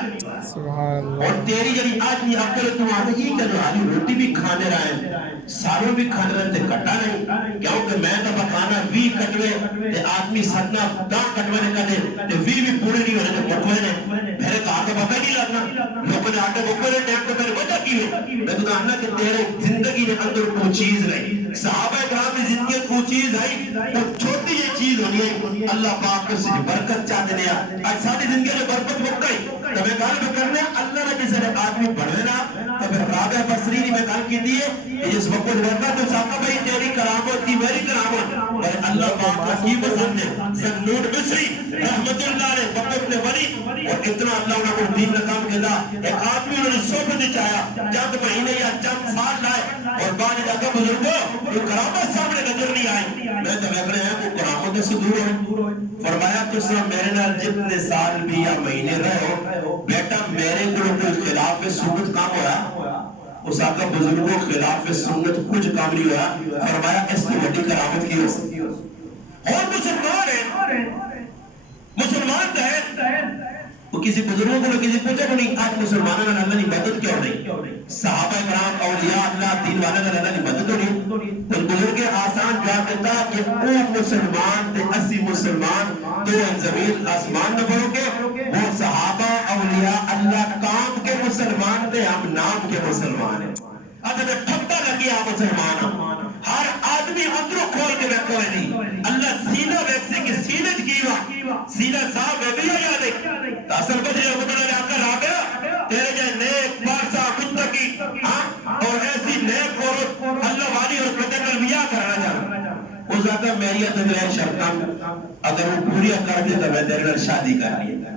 اور تیری جڑی آدمی اکل تو آدھے ہی کہ آدھی روٹی بھی کھانے رہے ساروں بھی کھانے رہے تھے کٹا نہیں کیونکہ میں تو پکانا بھی کٹوے تے آدمی سٹنا دا کٹوے نے کدے تے بھی پورے نہیں ہونے تے مکوے نے میرے کہا تو پتہ نہیں لگنا لوگوں نے آٹے مکوے نے ٹیپ کو میرے وجہ کی ہوئی میں تو کہا کہ تیرے زندگی نے اندر کوئی چیز نہیں صحابہ اکرام کی زندگی کوئی چیز ہے تو چھوٹی یہ چیز ہونی ہے اللہ پاک کو سے برکت چاہتے لیا آج ساری زندگی نے برکت مکئی تو میں کہا کہ کرنے اللہ نے جسے آدمی بڑھنے نا تو پھر رابع بصری نے میں کہا کی دیئے کہ جس وقت ورنہ تو صاحبہ بھئی تیری کرامت تھی میری کرامت اور اللہ پاک کا کی پسند ہے سنون مصری رحمت اللہ نے وقت نے ولی اور اتنا اللہ انہوں کو دین نکام کے دا ایک آدمی انہوں نے صحبت چاہیا چند مہینے یا چند سال لائے اور بعد جاکہ بزرگوں یہ کرامت سامنے نظر نہیں آئی میں تو رکھنے ہیں وہ کرامت سے دور ہے فرمایا تو سب میرے نال جتنے سال بھی یا مہینے رہے ہو بیٹا میرے کو خلاف سنت کام ہوا اس آقا بزرگوں خلاف سنت کچھ کام نہیں ہوا فرمایا اس کی بڑی کرامت کی ہو اور مسلمان ہے وہ کسی بزرگوں کو کسی پوچھا کو نہیں آج مسلمانوں نے اللہ کی مدد کیوں نہیں صحابہ کرام اولیاء اللہ دین والے نے اللہ کی مدد نہیں تو بزرگ آسان جواب دیتا کہ وہ مسلمان تے اسی مسلمان تو زمین آسمان نہ بڑھو گے وہ صحابہ اولیاء اللہ کام کے مسلمان تے ہم نام کے مسلمان ہیں اگر ٹھپا لگی آپ مسلمان ہر آدمی اندروں کھول کے میں کوئی نہیں اللہ سینہ ویکسے کہ سینہ جگیوا سینہ صاحب ہے بھی یا نہیں اصل بجھے مطلع نے آکر آ گیا تیرے جائے نیک بارسا متقی اور ایسی نیک اور اللہ والی اور قدر المیاء کرنا جانا اس ذاتہ میری اتدرائے شرطان اگر وہ پوری کر دے تو میں تیرے شادی کرنی ہے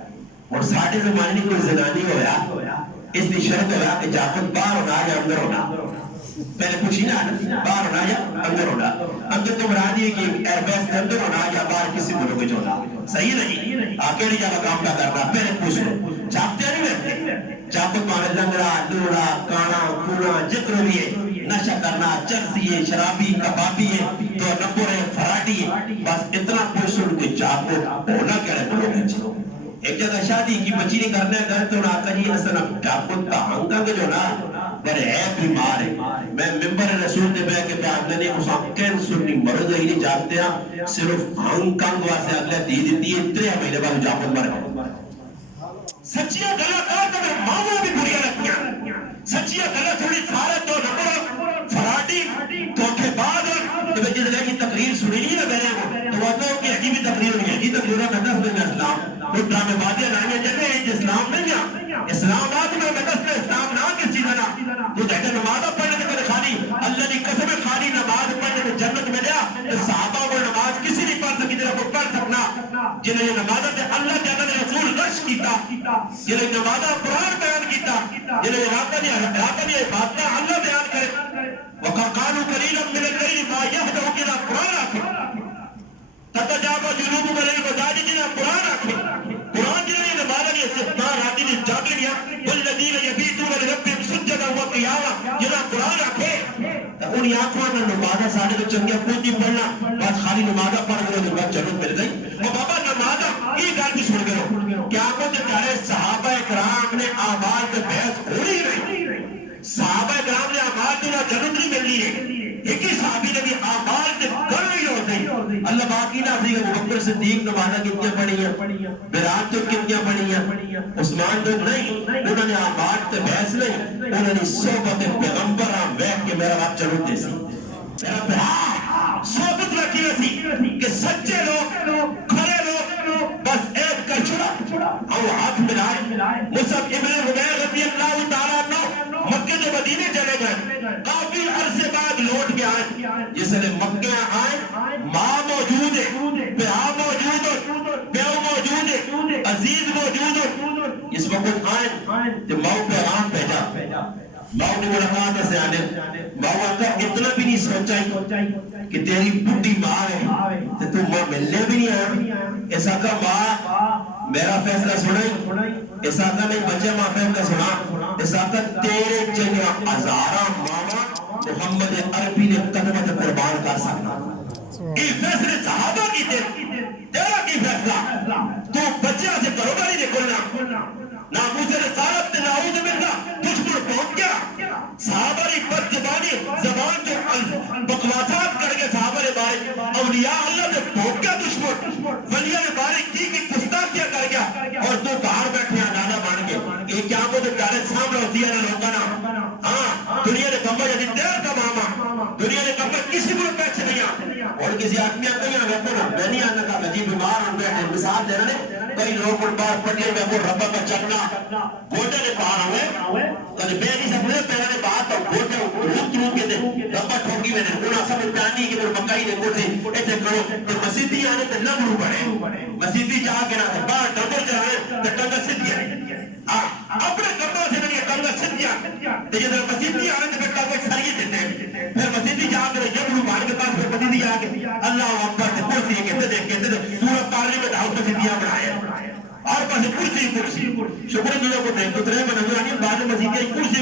اور ساڑھے زمانے نے کوئی زنانی ہویا اس لیے شرط ہویا کہ جاکت باہر ہونا یا اندر ہونا پہلے پوچھی نا باہر ہونا یا اندر ہونا اندر تو مراد یہ کہ ایئر بیس کے اندر ہونا یا باہر کسی ملک کے ہونا صحیح نہیں آکیلی جگہ کام کا کرنا پہلے پوچھ لو چاپتے نہیں رہتے چاپت مانے لنگڑا لوڑا کانا کوڑا جتر بھی ہے نشہ کرنا چرسی ہے شرابی کبابی ہے تو نمبر ہے فراٹی ہے بس اتنا پوچھ ان کے چاپت ہونا کیا رہے لوگ اچھو ایک جگہ شادی کی بچی نہیں کرنے گھر تو نہ کہیں اصلا چاپت کا ہنگا کے جو نا بڑے ہے بیمار ہے میں ممبر رسول دے بے کے بیان نے مساکین سننی مرد ہی نہیں جانتے ہیں صرف ہنگ کانگ واسے اگلے دی دیتی ہے 3 مہینے بعد جاپت مر گئے سچیاں گلہ کار تو میں ماما بھی بھریا رکھیا سچیاں گلہ تھوڑی سارے تو نمبر فراٹی دھوکے بعد تو میں جس لئے کی تقریر سنی نہیں نا میرے کو تو وہ تو کہ عجیبی تقریر ہوئی ہے عجیب تقریرہ میں 10 میں اسلام وہ ڈرامے بادیاں لائیں جگہ اسلام نہیں ہے اسلام آج میں دس میں اسلام نہ کسی دینا تو کہتے نمازہ پڑھنے کے پہلے خالی اللہ کی قسم خالی نماز پڑھنے میں جنت میں لیا تو صحابہ کو نماز کسی نہیں پڑھ سکی جنہیں کو پڑھ سکنا جنہیں یہ نمازہ سے اللہ کے اللہ رسول رش کیتا جنہیں نمازہ قرآن بیان کیتا جنہیں راقہ نہیں باتنا اللہ بیان کرے وَقَقَانُوا قَلِيلًا مِنَ اللَّيْلِ مَا يَهْدَوْ کِنہ قرآن آکھے تَتَجَابَ جُنُوبُ مَلَيْلِ وَزَاجِ جنہ قرآن آکھے قرآن جنہیں نمازہ نہیں استثناء راتی نے جاگ لیا وَالَّذِينَ يَبِيتُونَ لِرَبِّهِمْ سُجَّدًا وَقِيَامًا جنہ قرآن آکھے تو انہی آنکھوں نے نمازہ ساڑھے تو چنگیا کچھ نہیں پڑھنا بس خالی نمازہ پڑھ گئے تو بس جنت مل گئی اور بابا نمازہ یہ گال بھی سن گئے کیا کو جو چاہے صحابہ اکرام نے آمال کے بحث ہو رہی رہی صحابہ اکرام نے آمال جو جنت نہیں مل رہی ہے ایک ہی صحابی نے بھی آمال کے گر نہیں ہو گئی اللہ باقی نہ سی کہ ابوبکر صدیق نمازہ کتنی پڑھی ہیں، برات تو کتنی پڑھی ہیں، عثمان تو نہیں، انہوں نے آباد تے بحث نہیں، انہوں نے صحبت پیغمبر ہم بیٹھ کے میرا بات چلو دے سی میرا بھرا صحبت رکھی رسی کہ سچے لوگ کھڑے لوگ بس ایک کر چھڑا اور ہاتھ ملائے مصعب ابن عمیر رضی اللہ تعالیٰ عنہ مکہ سے مدینے چلے گئے، کافی عرصے بعد لوٹ کے آئے، جس نے مکہ آئے ماں موجود ہے، پیہا موجود ہے، پیو موجود ہے، عزیز موجود ہے، اس وقت آئے تو ماں پیغام بھیجا، ماں نے ملاقات سے آنے، ماں آتا اتنا بھی نہیں سوچا کہ تیری بڑی ماں ہے تو تم ماں ملنے بھی نہیں آیا، ایسا کا ماں میرا فیصلہ سنائی، ایسا کا نہیں بچے ماں فیصلہ سنا، ایسا کا تیرے جگہ ہزارہ ماما محمد عربی نے قدمت قربان کر سکتا، یہ فیصلے صحابہ کی تیرا کی فیصلہ، تو بچہ سے کروگا نہیں نکلنا، ناموس رسالت نعوذ باللہ دشمن پہنچ گیا، صحابہ نے بد زبان جو بکواسات کر کے صحابہ نے بارے اولیاء اللہ نے پہنچ گیا دشمن، ولیہ نے بارے کی گستاخیاں کر گیا، اور تو باہر بیٹھے آنانا بان کے یہ کیا کو تو پیارے سامنے ہوتی ہے نہ لوگا نا، ہاں دنیا نے کمبا جدی تیر کا ماما، دنیا نے کمبا کسی کو پیچھے نہیں آ اور کسی آدمی آتا ہی آگا نا میں نہیں آنا کہا لجی بیمار ہوں بیٹھے مثال دینا نے کئی لوگ ان بار پڑھے میں کو ربا کا چکنا گوٹے نے پہاڑ ہوئے کلی بے نہیں سکتے پہلے نے بات اور گوٹے روک روک کے دے ربا ٹھوکی میں نے انہا سب اتانی کہ پر مکائی نے کوٹے ایسے کرو کہ مسیدی آنے تے لگرو پڑے مسیدی جا کے نہ باہر ڈبر جائے تے ٹنگا سدھی آئے اپنے کمبا سے نہیں ٹنگا سدھی آئے تے جب مسیدی آنے تے بیٹا کوئی سریع دیتے پھر مسیدی جا کے جبرو بھائی کے پاس پھر مسیدی آ کے اللہ اکبر تے کرسی کہتے دے سورہ پارلیمنٹ ہاؤس میں مسیدیاں بنائے اور پاس کرسی شکر دلوں کو دیکھ تو ترے میں نظر آنی بعد مسیدی کرسی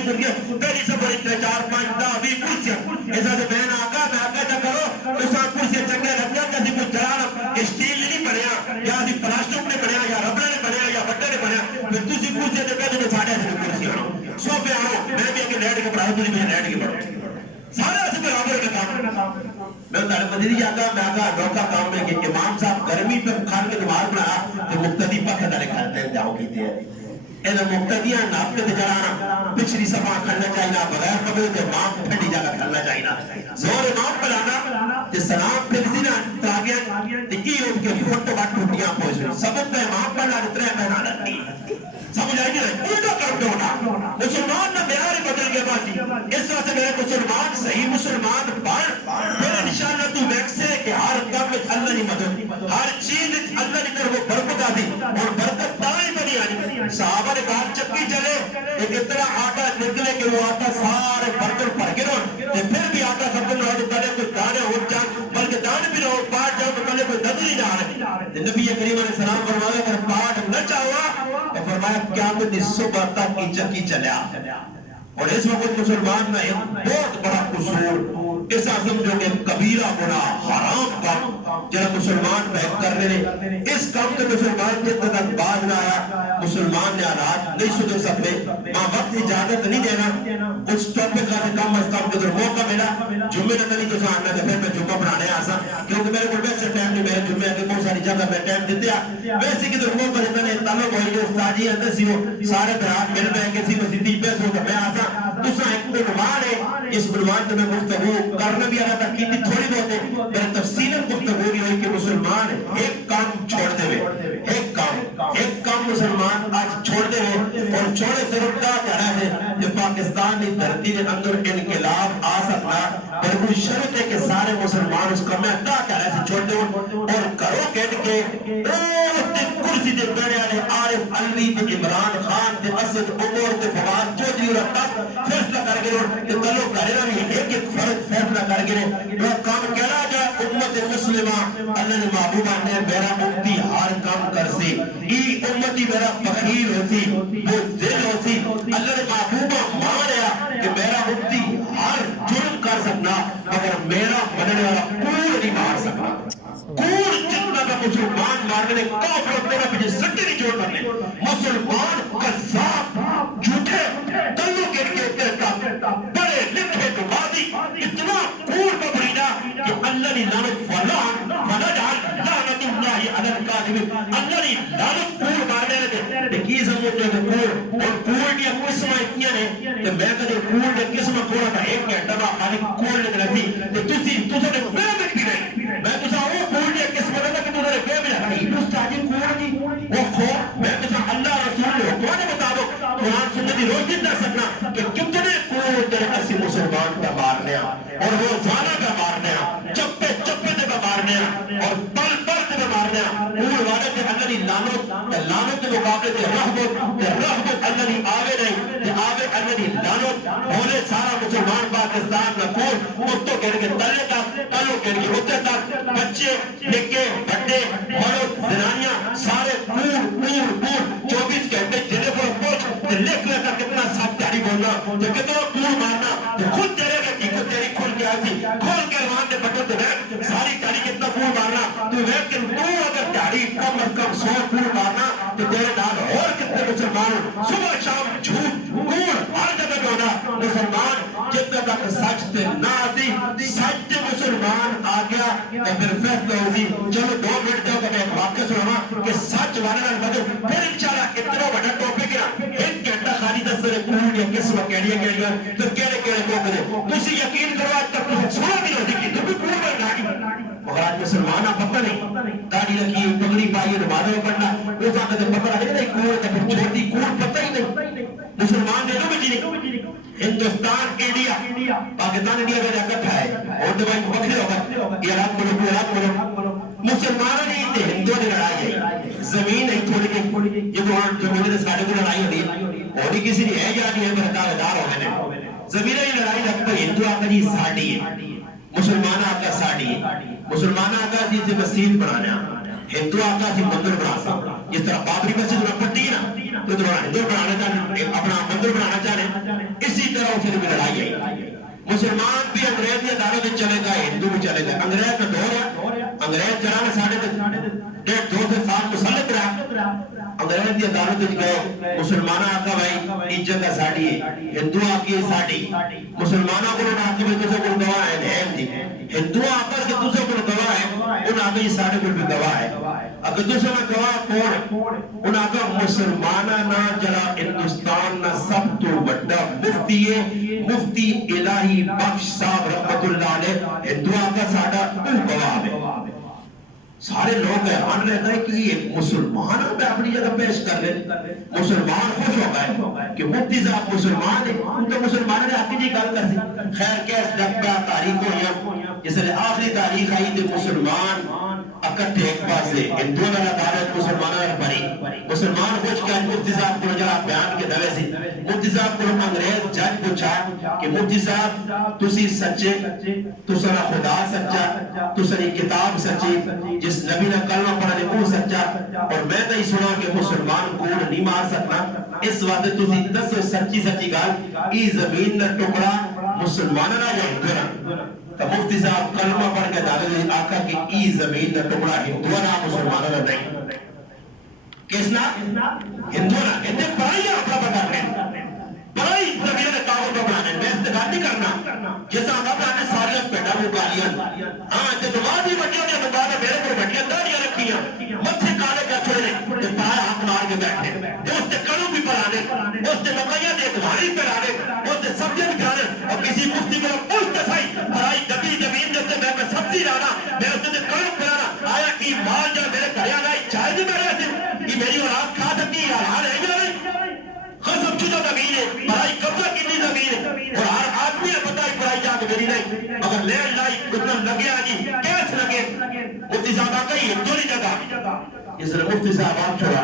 پہلی سفر 4 5 10 20 کرسی ایسا سے بہن آقا میں آقا جا کرو اس آن کرسی چنگے رکھنا جیسے کچھ جلانا اسٹیل نہیں بنیا یا پلاسٹک نے بنیا یا ربڑ نے بنیا یا بٹے نے بنیا پھر تسی کرسی دے پہلے میں ساڑھے سے کرسی آنو سوفے آنو میں بھی اگر لیٹ کے پڑھاؤ تجھے میں لیٹ کے پڑھاؤ سارے سے برابر کا کام میں تعالی مدینی جاتا میں آقا روکا کام میں کہ امام صاحب گرمی پہ کھان کے نماز پڑھا تو مقتدی پکھے دارے کھاتے ہیں جاؤ کیتے ہیں اینا مقتدیاں ناپ کے جلانا پچھلی صفحہ کھلنا چاہینا بغیر قبل کے امام پھنڈی جگہ کھلنا چاہینا زور امام پڑھانا جس سلام پھر زینا تاگیاں دکی اٹھ کے فوٹو بات ٹوٹیاں پہنچ سبب پہ امام پڑھنا اترے مہنہ لگتی سمجھ آئی نہیں اُلٹا کر دو نا مسلمان نہ بیاری بدل کے باتی اس طرح سے میرے مسلمان صحیح مسلمان بان پھر انشاءاللہ تو ویکسے کہ ہر کام میں اللہ نہیں مدد ہر چیز اللہ نے طرف برکت آتی اور برکت تائی بنی آنی صحابہ نے باہر چکی چلے ایک اتنا آٹا نکلے کہ وہ آٹا سارے برکت پڑ گئے پھر بھی آٹا ختم رہا تو پہلے کوئی دانے ہو جان بلکہ دانے بھی رہو پاٹ جاؤ تو پہلے کوئی ددری نہ آنے نبی کریم علیہ السلام فرمایا اگر پاٹ نہ چاہوا تو فرمایا کیا تو نصف برتا کی چکی چلیا اور اس وقت مسلمان میں ایک بہت بڑا قصور اس عظم جو کہ کبیرہ گناہ حرام کام جنہا مسلمان بہت کر رہے اس کام کے مسلمان جتنا تک باز نہ آیا مسلمان نے آلات نہیں سدر سکتے ماں وقت اجازت نہیں دینا اس ٹاپک کا کام از کام کے در موقع ملا جمعے نہ نہیں تو ساننا کہ پھر میں جمعہ بنانے آسا کیونکہ میرے کو ویسے ٹائم نہیں میں جمعے کے بہت ساری جگہ میں ٹائم دیتے ہیں ویسے کہ در موقع جتنا نے تعلق ہوئی جو استاجی اندر سی ہو سارے برات میرے میں کسی مسیدی پیس ہو کہ میں آسا دوسرا ایک عنوان ہے اس عنوان سے میں گفتگو کرنا بھی آنا تھا کیونکہ تھوڑی بہت ہے میرے تفصیل گفتگو بھی ہوئی کہ مسلمان ایک کام چھوڑ دے ہوئے ایک کام مسلمان آج چھوڑ دے ہوئے اور چھوڑے ضرور کیا کہہ رہا ہے کہ پاکستان کی دھرتی کے اندر انقلاب آ سکنا اور کوئی شرط ہے کہ سارے مسلمان اس کا میں کیا کہہ رہا ہے چھوڑ دے ہوئے اور کرو کہنے کے کرسی دے بیڑے آنے عارف علی دے عمران خان دے اسد عمر دے فواد چودری اور اتاق فیصلہ کر گئے کہ تعلق کرے رہا ہے ایک فرد فیصلہ کر گئے وہ کام کہنا جائے امت مسلمہ اللہ نے محبوبہ نے میرا امتی ہر کام کر سی ای امتی میرا فخیر ہوتی وہ دل ہوتی اللہ نے محبوبہ مانیا کہ میرا امتی ہر جرم کر سکنا مگر میرا بننے والا کوئی نہیں مار سکنا کوئی جتنا کا مسلمان مارنے کافر اپنے پیچھے سٹی نہیں چھوڑ کرنے مسلمان قذاب جھوٹے دلوں کے کہتا بڑے لکھے تو بادی اتنا کور ببرینا کہ اللہ نے لعنت فلا اللہ علی الکاذب اللہ دی لعنت کوڑ مارنے لگے تے کی سمجھتے ہیں کوڑ اور کوڑ دی قسمیں اتنی نے تے میں کدے کوڑ دی قسم کوڑا تھا ایک گھنٹہ دا خالی کوڑ لگ رہی تے تسی نے پیمنٹ بھی نہیں میں تسا وہ کوڑ دی قسم دا کہ تسا نے پیمنٹ نہیں استاد جی کوڑ دی وہ کھو میں تسا اللہ رسول دے حکم دے مطابق قرآن سنت دی روشنی دے سکنا کہ کتنے کوڑ تے اسی مسلمان دا مارنے اور روزانہ دا مارنے چپے چپے دے مارنے اور پل پل دے مارنے کوڑ والے تے اللہ دی لعنت کے مقابلے تے رحمت اللہ دی آوے نہیں تے آوے اللہ دی لعنت بولے سارا مسلمان پاکستان میں کوڑ اتو کہنے کے تلے تک تلو کہنے کے اتنے تک بچے نکے بڑے مرد زنانیاں سارے کوڑ 24 گھنٹے جنہیں پر پہنچ لکھ لیتا کتنا سب تیاری بولنا تو کتنا کوڑ مارنا تو خود تیرے گا کی خود تیری کھول کے آسی کھول کے روان دے بٹو تو ویک ساری تیاری کتنا کوڑ مارنا تو ویک کہ تو اگر تیاری کم از کم 100 کوڑ مارنا تو تیرے نال اور کتنے مسلمان صبح شام جھوٹ کوڑ ہر جگہ ہونا مسلمان جتنا تک سچ تے نہ آتی سچ مسلمان آ گیا تو پھر فیصلہ ہوتی چلو 2 منٹ دو کہ میں ایک واقعہ سناواں کہ سچ والے نال بدل پھر انشاءاللہ اتنا بڑا ٹاپک ہے ایک گھنٹہ خالی دس سے کوڑ یا قسم کیڑیاں تو کیڑے کوڑ تسی یقین کرو آج تک سنا بھی نہیں سکی تو بھی کوڑ میں ڈاڑی مگر آج مسلمان پتہ نہیں داڑھی رکھی پگڑی پائی نمازوں پڑھنا وہ ساتھ پتہ نہیں کوڑ تے پھر چھوڑتی کوڑ پتہ ہی نہیں مسلمان نے لو جی ہندوستان انڈیا پاکستان انڈیا کا اکٹھا ہے اور دوائی بکھرے ہوگا یہ عراق ملک مسلمانوں نے تے ہندوؤں نے لڑائی ہے زمین ہے تھوڑی یہ تو زمین سے ساڑھے کو لڑائی ہوئی ہے اور کسی نے ہے یا نہیں ہے برتاو دار ہو گئے زمین کی لڑائی لگتا ہے ہندو آقا جی ساڑھی ہے مسلمان آقا ساڑھی ہے مسلمان آقا جی سے مسجد بنانا ہندو آقا جی مندر بنا سکتا جس طرح بابری مسجد میں پڑتی ہے نا تو ہندو بنانا چاہنے اپنا مندر بنانا چاہنے اسی طرح اسے بھی لڑائی ہے مسلمان بھی انگریز کی عدالت میں چلے گا ہندو بھی چلے گا انگریز کا دور ہے انگریز چلانے 1.5 سال مسلط رہا انگریز کی عدالت میں گئے مسلمان آقا بھائی عزت ہے ساڑھی ہے ہندو آقی ہے ساڑھی مسلمانوں کو انہوں آقی میں دوسرے کو گواہ ہے نہم تھی ہندو آقا کے دوسرے کو گواہ ہے ان آقا یہ ساڑھے کو بھی گواہ ہے اگر دوسرے میں گواہ کون ان آقا مسلمانہ نہ جلا ہندوستان نہ سب تو بڑا مفتی الہی بخش صاحب رحمت اللہ علیہ ہندو آقا ساڑھا گواہ ہے سارے لوگ حیران رہتا ہے کہ یہ مسلمان ہم اپنی جگہ پیش کر رہے مسلمان خوش ہو گئے کہ مفتی صاحب مسلمان ہیں ان تو مسلمان نے آتی جی گل کر سی خیر کیس ڈبا تاریخ ہو جس نے آخری تاریخ آئی تھی مسلمان اکٹھے ایک پاس سے ہندو میں عدالت مسلمانوں نے پڑھی مسلمان خوش کیا مفتی صاحب کو جرا بیان کے دوے سی مفتی صاحب کو انگریز جج پوچھا کہ مفتی صاحب تسی سچے تسنا خدا سچا تسنی کتاب سچی جس نبی نے کلمہ پڑھا نے وہ سچا اور میں نہیں سنا کہ مسلمان کوڑ نہیں مار سکنا اس وقت تسی دسو سچی گال ای زمین نہ ٹکڑا مسلمانوں نہ ہندو تو مفتی صاحب کلمہ پڑھ کے دعوت آقا کہ ای زمین نہ ٹکڑا ہندو نہ مسلمانوں نہ نہیں کس نہ ہندو نہ ہندو پڑھائی اپنا بتا رہے پڑھائی زمین نے کاغذ کو بنانے میں استقاد نہیں کرنا جیسا آقا بنانے سارے پیڑا مکالیاں ہاں جو نماز ہی بڑھیا نے نماز میرے کو بڑھیا داڑیاں رکھیاں متھے کالے کا چھوڑے تو پایا ہاتھ مار کے بیٹھے اس سے کڑوں بھی پڑھانے اس سے مکائیاں دے تمہاری پڑھانے اس سے سبزیاں بھی کھانے اور کسی مفتی کو پوچھتے تھائی پڑھائی دبی زمین جیسے میں سبزی لانا میں اس سے کڑوں پڑھانا آیا کہ مال جو میرے گھر آ گئی چائے بھی میرے سے کہ میری اولاد کھا سکتی ہے حال ہے جا رہی خصم چودہ زمین ہے پڑھائی قبضہ کتنی زمین ہے اور ہر آدمی نے پتہ ہے پڑھائی جاگ میری نہیں اگر لینڈ لائی اتنا لگے آجی کیس لگے مفتی صاحب آقا ہی ہندو نہیں جگہ اس نے مفتی صاحب آپ چھوڑا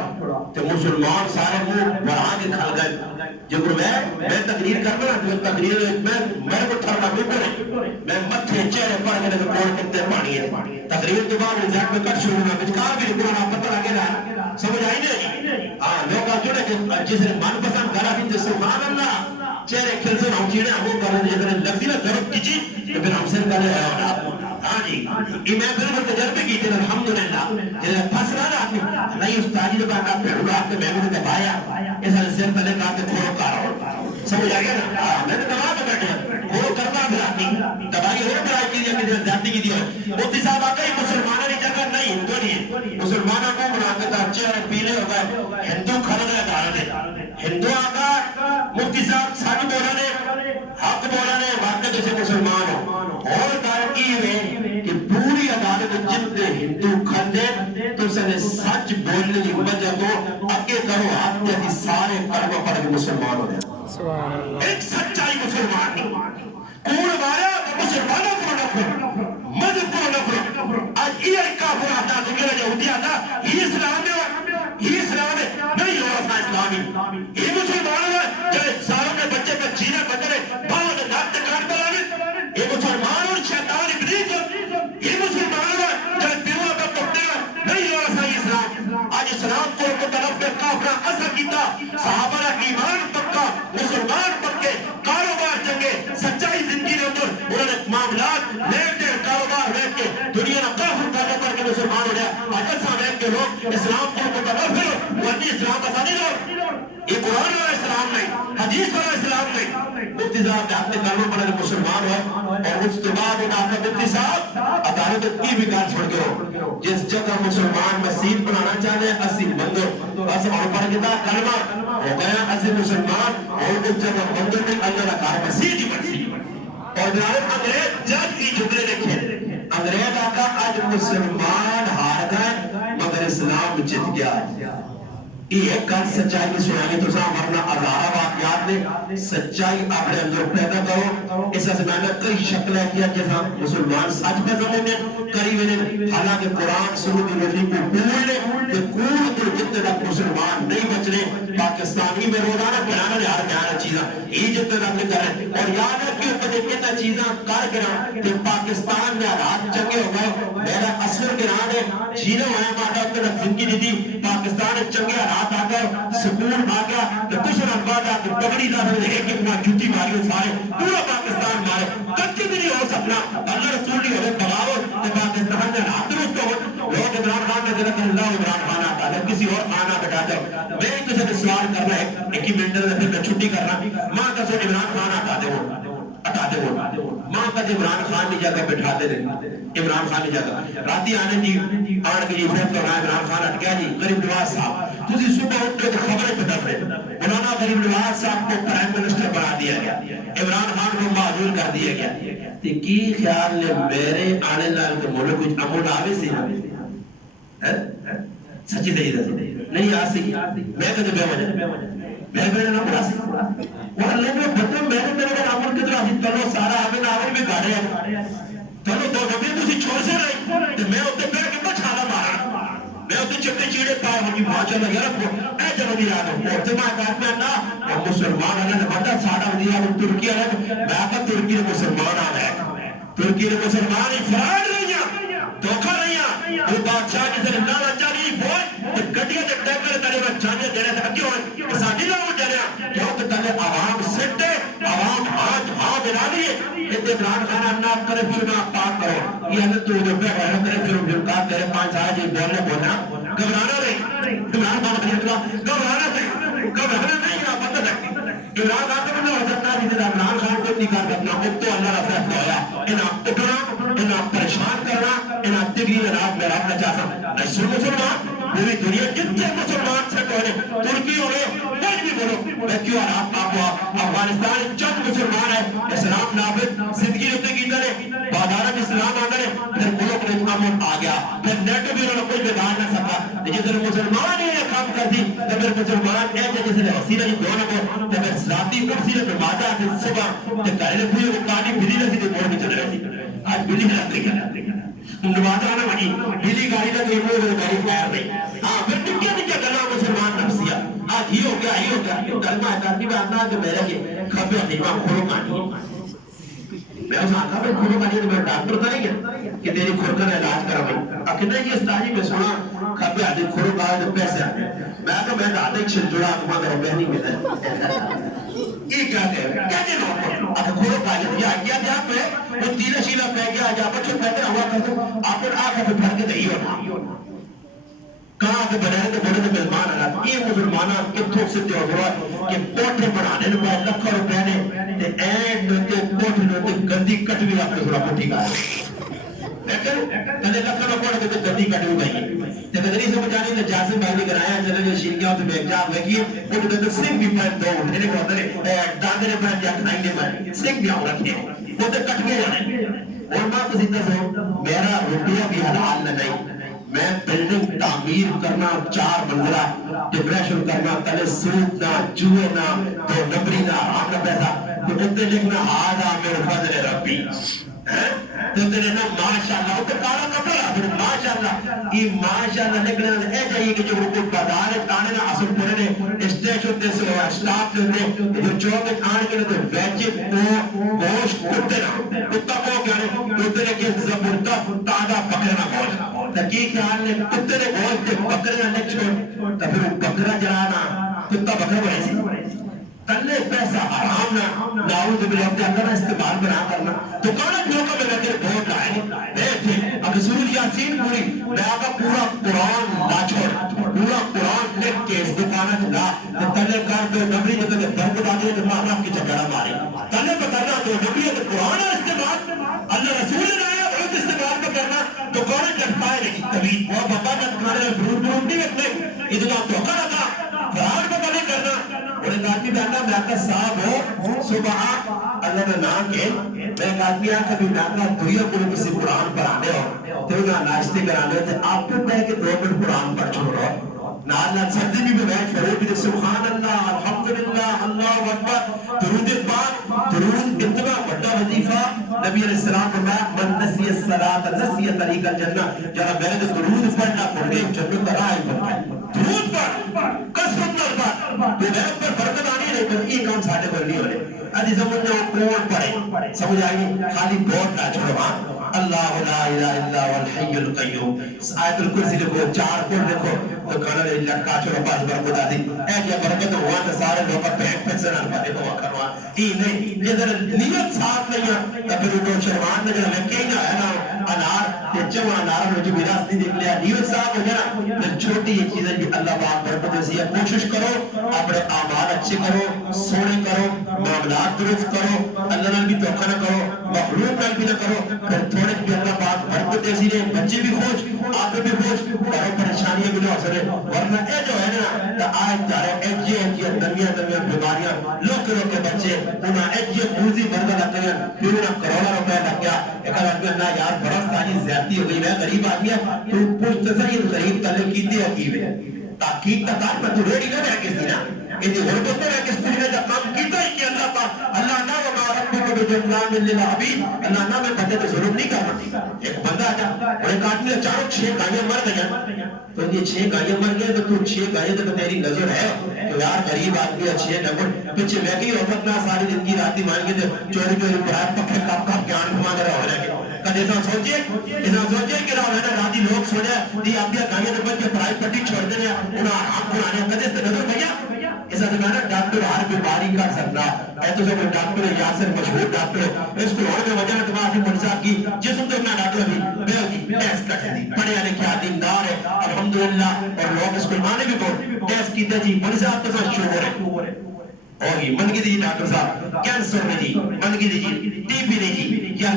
تو مسلمان سارے منہ بڑھا کے کھل گئے جب میں تقریر کرنا جو تقریر میں کو تھرنا بالکل میں متھے چہرے پڑھ کے لگے پوڑ کتنے پانی ہے تقریر کے بعد رزلٹ میں کٹ شروع ہونا بچکار بھی قرآن پتہ لگے رہا سمجھ آئی نہیں لوگ جڑے جس نے من پسند کرا بھی سبحان اللہ چہرے کھل سے ہم چیڑے ہم کر رہے ہیں لگتی نا ضرورت کی چیز تو پھر ہم سے کر رہے ہیں ہاں جی یہ میں بالکل تجربے کی تھی الحمدللہ جیسے پھنس رہا نا آدمی نہیں استادی نے کہا پھر آپ کے میں نے دبایا اس سے پہلے کہا کہ کھولو کارو سمجھ آ گیا نا؟ میں نے دبا کے بیٹھے وہ کرنا دلاتی دبائی ہو برائی کی دیا کہ زیادتی کی دیا مفتی صاحب آ گئی مسلمانوں کی جگہ نہیں ہندو نہیں مسلمانوں کو بناتے تھا اچھے اور پیلے ہو گئے ہندو کھل گئے دارے ہندو آقا مفتی صاحب سچ بولا نے حق بولا نے واقع جیسے مسلمان ہو اور ترقی میں کہ پوری عدالت جتنے ہندو کھندے تو سنے سچ بولنے کی وجہ تو اگے کرو ہاتھ جیسی سارے کلمہ پڑھ کے مسلمان ہو جائے ایک سچائی مسلمان نہیں کون مارا مسلمانوں کو نفرت مذہب کو نفرت آج یہ ایک کافر آتا دنیا میں یہودی آتا یہ اسلام ہے نہیں ہو رہا اسلامی یہ مسلمان ہے جو سالوں میں بچے کا جینا بچے باہر ناک کان بلانے یہ مسلمان اور شیطان ابلیس یہ مسلمان ہے جو پیروں کا پٹے نہیں ہو رہا اسلام آج اسلام کو طرف میں کافرہ اثر کیتا صحابہ کا ایمان پکا مسلمان پکے کاروبار چنگے سچائی زندگی کے اندر انہوں نے معاملات لیٹ دیر کاروبار بیٹھ کے دنیا کا کافر کرنے پر کے مسلمان ہو گیا اگر سامنے کے لوگ اسلام کو متنفر ورنی اسلام کا ثانی لوگ یہ قرآن والا اسلام نہیں حدیث والا اسلام نہیں مفتی صاحب جانتے کلمہ پڑھنے مسلمان ہوئے اور اس کے بعد ان آپ کا مفتی صاحب عدالت کی بھی کار چھوڑ کے ہو جس جگہ مسلمان مسجد بنانا چاہتے ہیں اسی مندر اسی اور پڑھ کے تھا کلمہ ہو گیا اسی مسلمان اور اس جگہ مندر میں اللہ کا کار مسجد ہی بنی اور جناب انگریز جج کی جملے دیکھیں انگریز آقا آج مسلمان ہار گئے مگر اسلام جت گیا یہ ایک کار سچائی کی سنانی تو ساں ورنہ ہزارہ واقعات نے سچائی اپنے اندر پیدا کرو اس سے میں نے کئی شکلیں کیا جیسا مسلمان سچ پہ زمانے قریب نے حالانکہ قرآن سنو کی روشنی کو بولنے کہ کون تو جتنے تک مسلمان نہیں بچنے پاکستانی میں روزانہ بیانہ یار بیانہ چیزاں یہ جتنے تک نہیں کریں اور یاد رکھیں کہ کتنا چیزاں کر کے کہ پاکستان میں حالات چنگے ہو گئے میرا اثر کے نام ہے جینے ہوئے ماتا اپنے زندگی دی تھی پاکستان چنگے حالات آ گئے سکون آ گیا کہ کچھ رنباد آ کے پگڑی دا رہے ایک ایک ماں جوتی ماری سارے پورا پاکستان مارے کچھ بھی نہیں ہو سکنا اللہ رسول نہیں ہوئے بغاو کہ پاکستان میں حالات درست ہو لوگ عمران خان میں دلت اللہ عمران خان آتا ہے کسی اور خانہ بٹا جاؤ میں ایک دوسرے سوال کرنا ہے ایک ہی منٹ میں پھر میں چھٹی کرنا ماں کا سو عمران خان آتا دے وہ اٹھاتے وہ ماں کا عمران خان کی جگہ بٹھاتے رہے عمران خان کی جگہ راتی آنے جی آن کے جی فیصلہ رہا عمران خان اٹھ گیا جی غریب نواز صاحب تسی صبح اٹھتے تو خبریں بدل رہے انہوں نے غریب نواز صاحب کو پرائم منسٹر بنا دیا گیا عمران خان کو معذور کر دیا گیا تو کی خیال نے میرے آنے لال کے ملک کچھ امون آوے سے سچی دہی دہی نہیں آ سکی میں کہتے بے وجہ میں میرے نام پر آ سکی اور اللہ میں بطن میں نے میرے نامن کے طرح تلو سارا آمین آمین بھی گاڑے ہیں تلو دو نبی تسی چھوڑ سے رہی تو میں ہوتے پیر کے پاس چھالا مارا میں ہوتے چٹے چیڑے پاؤ ہوگی ماشاء اللہ یار اے جنو بھی آدھو ہوتے میں کہتے ہیں نا مسلمان اللہ نے بڑا ساڑا دیا وہ ترکی ہے میں آقا ترکی نے مسلمان آ گئے ترکی نے مسلمان ہی فراڈ رہی ہیں دھوکہ رہی ہیں وہ بادشاہ کی سے اللہ اچھا نہیں فوج گھٹیا کے ٹیکر تلے میں جانے دینے تھا کیوں ہے ساتھی نہ ہو جانے کیونکہ تلے عوام سٹے عوام آج ہاں بنا لیے عمران خان اپنا کرے چنا پاک کرو یہ حضرت تو جو پہ رہا کرے پھر کام کرے 5 سال جی بولنے بولنا گھبرانا نہیں عمران خان خریدنا گھبرانا نہیں آپ پتہ رکھتی عمران خان کو نہیں ہو سکتا جسے عمران خان کو نہیں کر سکنا اب تو اللہ کا فیصلہ ہویا انہیں اٹھنا انہیں پریشان کرنا انہیں تگری رات میں رات نہ چاہتا نہیں مسلمان پوری دنیا جتنے مسلمان سے کہنے ترکی ہو گئے کچھ بھی بولو میں کیوں آپ افغانستان چند مسلمان ہے اسلام نافذ زندگی ہوتے کی طرح بازارت اسلام آ گئے پھر ملک نے امن آ گیا پھر نیٹ بھی انہوں نے کچھ بگاڑ نہ سکا جس نے مسلمان ہی یہ کام کر دی تو پھر مسلمان ایسے جس نے حسینہ جی دونوں کو تو پھر ذاتی کرسی نے نمازہ سے صبح تو کہنے پوری وہ پانی بلی نہ سی تو موڑ بھی چل رہی تھی آج بلی رات لے نمازہ آنا بنی بلی گاڑی تک ایک لوگ گاڑی خیر نہیں ہاں پھر نکیا نکیا گلا مسلمان نفسیہ آج ہی ہو گیا کلمہ ہے کرتی میں آتا ہے کہ میرا یہ خبر نیمہ کھولو کانی میں اس آنکھا میں کھولو کانی تو میں ڈاکٹر تھا نہیں کہ تیری کھولکر علاج کرا بھائی اکنے یہ استاجی میں سنا خبر آدھی کھولو کانی تو پیسے آنے میں آتا میں داتے ایک شنجوڑا آنکھا میرے بہنی میں دے یہ کیا کہہ رہے ہیں کیا کہہ رہے ہیں آتا کھولو کانی یہ آگیا دیا پہ وہ تیلہ شیلہ پہ گیا جا بچوں پہتے ہوا کرتے آپ پر آنکھا پہ پھڑ کے دہی ہونا کہاں کے بنائے تو بڑے مہمان آنا یہ مسلمانہ کتوں سے جو ہوا کہ کوٹھے بنانے نے بہت لکھا روپے نے اینڈ نوتے کوٹھے نوتے گندی کٹ بھی آپ نے تھوڑا پٹھی کا لیکن کدے لکھا روپے نے گندی کٹ بھی گئی جب ادھری سمجھ آنی تو جاسم بھائی نے کرایا چلے جو شیرکیاں ہوتے بیک جاب ہوئے کیے وہ تو کہتے سنگ بھی پہن دو انہیں کو ہوتے داندے نے پہن جا کھائیں گے میں سنگ بھی آؤں رکھے وہ تو کٹ گئے جانے اور ماں تو زندہ سو میرا روپیہ بھی حلال نہ نہیں میں بلڈنگ تعمیر کرنا 4 منزلہ ڈپریشن کرنا تلے سود نہ جوئے نہ تو نبری نہ آم نہ پیسہ تو اتنے لکھنا آدھا میرے فضل ربی تو تیرے نا ماشاءاللہ تو کارا کپڑا پھر ماشاءاللہ یہ ماشاءاللہ نکلنا اے چاہیے کہ جو رکھو بازار ہے تانے نا اصل پورے نے اسٹیشن تے سے اسٹاف تے ہوتے جو چوکے آنے کے لئے تو ویچے تو گوشت کتے نا کتا کو کیا نے کتے نے کہ زبردست تازہ بکرنا گوشت تاکہ خیال نے کتے نے گوشت تے بکرنا لے چھوڑ تا پھر بکرا جلانا کتا بکرا بڑے سی تلے پیسہ حرام نہ نعوذ باللہ اپنے اللہ استعمال بنا کرنا تو کانا جوکا میں تیرے بہت لائے بیٹھے اب سورہ یاسین پوری میں آقا پورا قرآن لا چھوڑ پورا قرآن لکھ کے اس دکانہ لا تلے کار دو نبری جو تلے برکت آگے تو ماں باپ کی چکڑا ماری تلے پکرنا تو نبری ہے تو قرآن استعمال اللہ رسول نے آیا اور استعمال کرنا تو کانا جب پائے نہیں کبھی وہ بابا جب تمہارے فرود نہیں رکھنے اتنا دھوکہ رکھا فرار کو نہیں کرنا اور ایک آدمی بیٹھا میں آقا صاحب ہو صبح اللہ نے نام کے میں ایک آدمی آقا بھی میں آقا دنیا کو کسی قرآن پر آنے ہو تو انہاں ناشتے کرانے ہوتے آپ کو کہے کہ 2 منٹ قرآن پر چھوڑو نال سردی بھی بیٹھ فرو بھی سبحان اللہ الحمدللہ اللہ اکبر درود پاک درود اتنا بڑا وظیفہ نبی علیہ السلام فرمایا من نسی الصلاۃ نسی طریق الجنہ جرا میں نے درود پڑھنا پڑ گئی جنت کا راہ بن درود پڑھ قسم پر تو میں پر برکت آنی نہیں پر یہ کام ساڈے کو نہیں ہونے ادھی سمجھ نہ کون پڑھے سمجھ آئی خالی بہت نہ چھوڑو ہاں اللہ لا الہ الا هو الحی القیوم آیت الکرسی لکھو 4 پڑھ لکھو تو کھانا لٹکا چھوڑو پاس برکت آتی اے کیا برکت ہوا تو سارے لوگ بینک پہ سے نہ پڑے ہوا کروا ہی نہیں یہ ذرا نیت صاف نہیں ہے تو پھر وہ شرمان نے جو لکھے ہی نہ ہے نا انار تے چوا انار میں جو میراث نہیں دیکھ لیا نیت صاف ہو گیا نا پھر چھوٹی یہ چیزیں بھی اللہ پاک برکت دیسی ہے کوشش کرو اپنے اعمال اچھے کرو سونے کرو معاملات درست کرو اللہ نال بھی دھوکہ نہ کرو مخلوق نال بھی نہ کرو پھر تھوڑے بھی اللہ پاک برکت دیسی نے بچے بھی خوش آپ بھی خوش اور پریشانیاں بھی نہ ہو سکے ورنہ اے جو ہے نا آج جا رہے ایجی دنیا بیماریاں لوگ کے بچے انہاں ایجی موزی بردہ لگ گئے پھر انہاں کروڑا روپے لگ گیا ایک آدمی اللہ یار بڑا ساری زیادتی ہو گئی میں غریب آدمی ہے تو پوچھتے سے یہ غریب تلے کیتے ہو کیوے تاکید تکار میں تو ریڈی نہ رہ کے سی نا انہی غربت میں رہ کے سی نے جب کام کیتا ہی کہ اللہ پاک اللہ نہ وما ربک بجنان للعبید اللہ نہ میں بندے تو ظلم نہیں کرنا ایک بندہ آجا اور ایک آدمی اچانک 6 گائیں مر گئیں تو یہ 6 گائیں مر گئے تو 6 گائیں تو تیری نظر ہے کہ یار غریب آدمی اچھے نمبر پیچھے میں کہ عورت نہ ساری زندگی راتی مان کے چوری چوری برائے پکے کاپ کاپ جان گھما کر ہو رہے کدے ایسا سوچے کہ رہا ہے نا راتی لوگ سوچے دی آپ دیا گائیں تو بچ کے پڑھائی پٹی چھوڑ دینے انہاں آرام کرانے کدے سے نظر بھیا ایسا زمانہ ڈاکٹر ہر بیماری کا سکتا ہے تو سب ڈاکٹر یاسر مشہور ڈاکٹر اس کو اور میں وجہ تمہاری مرزا کی جسم تو اپنا ڈاکٹر بھی بے ہوگی ٹیسٹ کر دی پڑھے آنے کیا دیندار ہے الحمدللہ اور لوگ اس کو مانے بھی کو ٹیسٹ کیتا جی مرزا آپ کے ساتھ شوگر ہے اوہی منگی دیجی ڈاکٹر صاحب کینسر میں جی منگی دیجی ٹی بی دیجی یا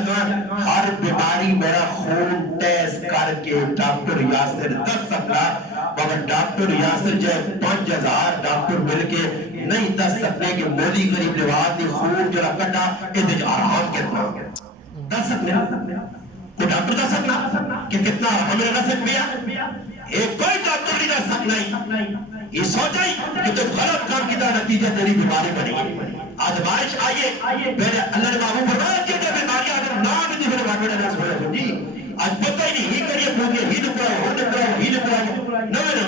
ہر بیماری میرا خون ٹیسٹ کر کے ڈاکٹر یاسر 10 سکتا مگر ڈاکٹر یاسر جو 5000 ڈاکٹر مل کے نہیں 10 سکتے کہ مولی غریب لواز نے خون جو کٹا اتنے آرام کتنا 10 سکتے کوئی ڈاکٹر 10 سکنا کہ کتنا ہمیں نہ سکیا ایک کوئی ڈاکٹر نہیں رہ سکنا یہ سوچا ہی کہ تو غلط کام کی طرح نتیجہ تیری بیماری بنے گی آزمائش آئیے پہلے اللہ نے معلوم فرمایا کہ جب بیماری اگر نام نہیں پھر بات میں سوچا سمجھی آج پتہ ہی نہیں یہ کریے پوچھے ہی نکلا نوے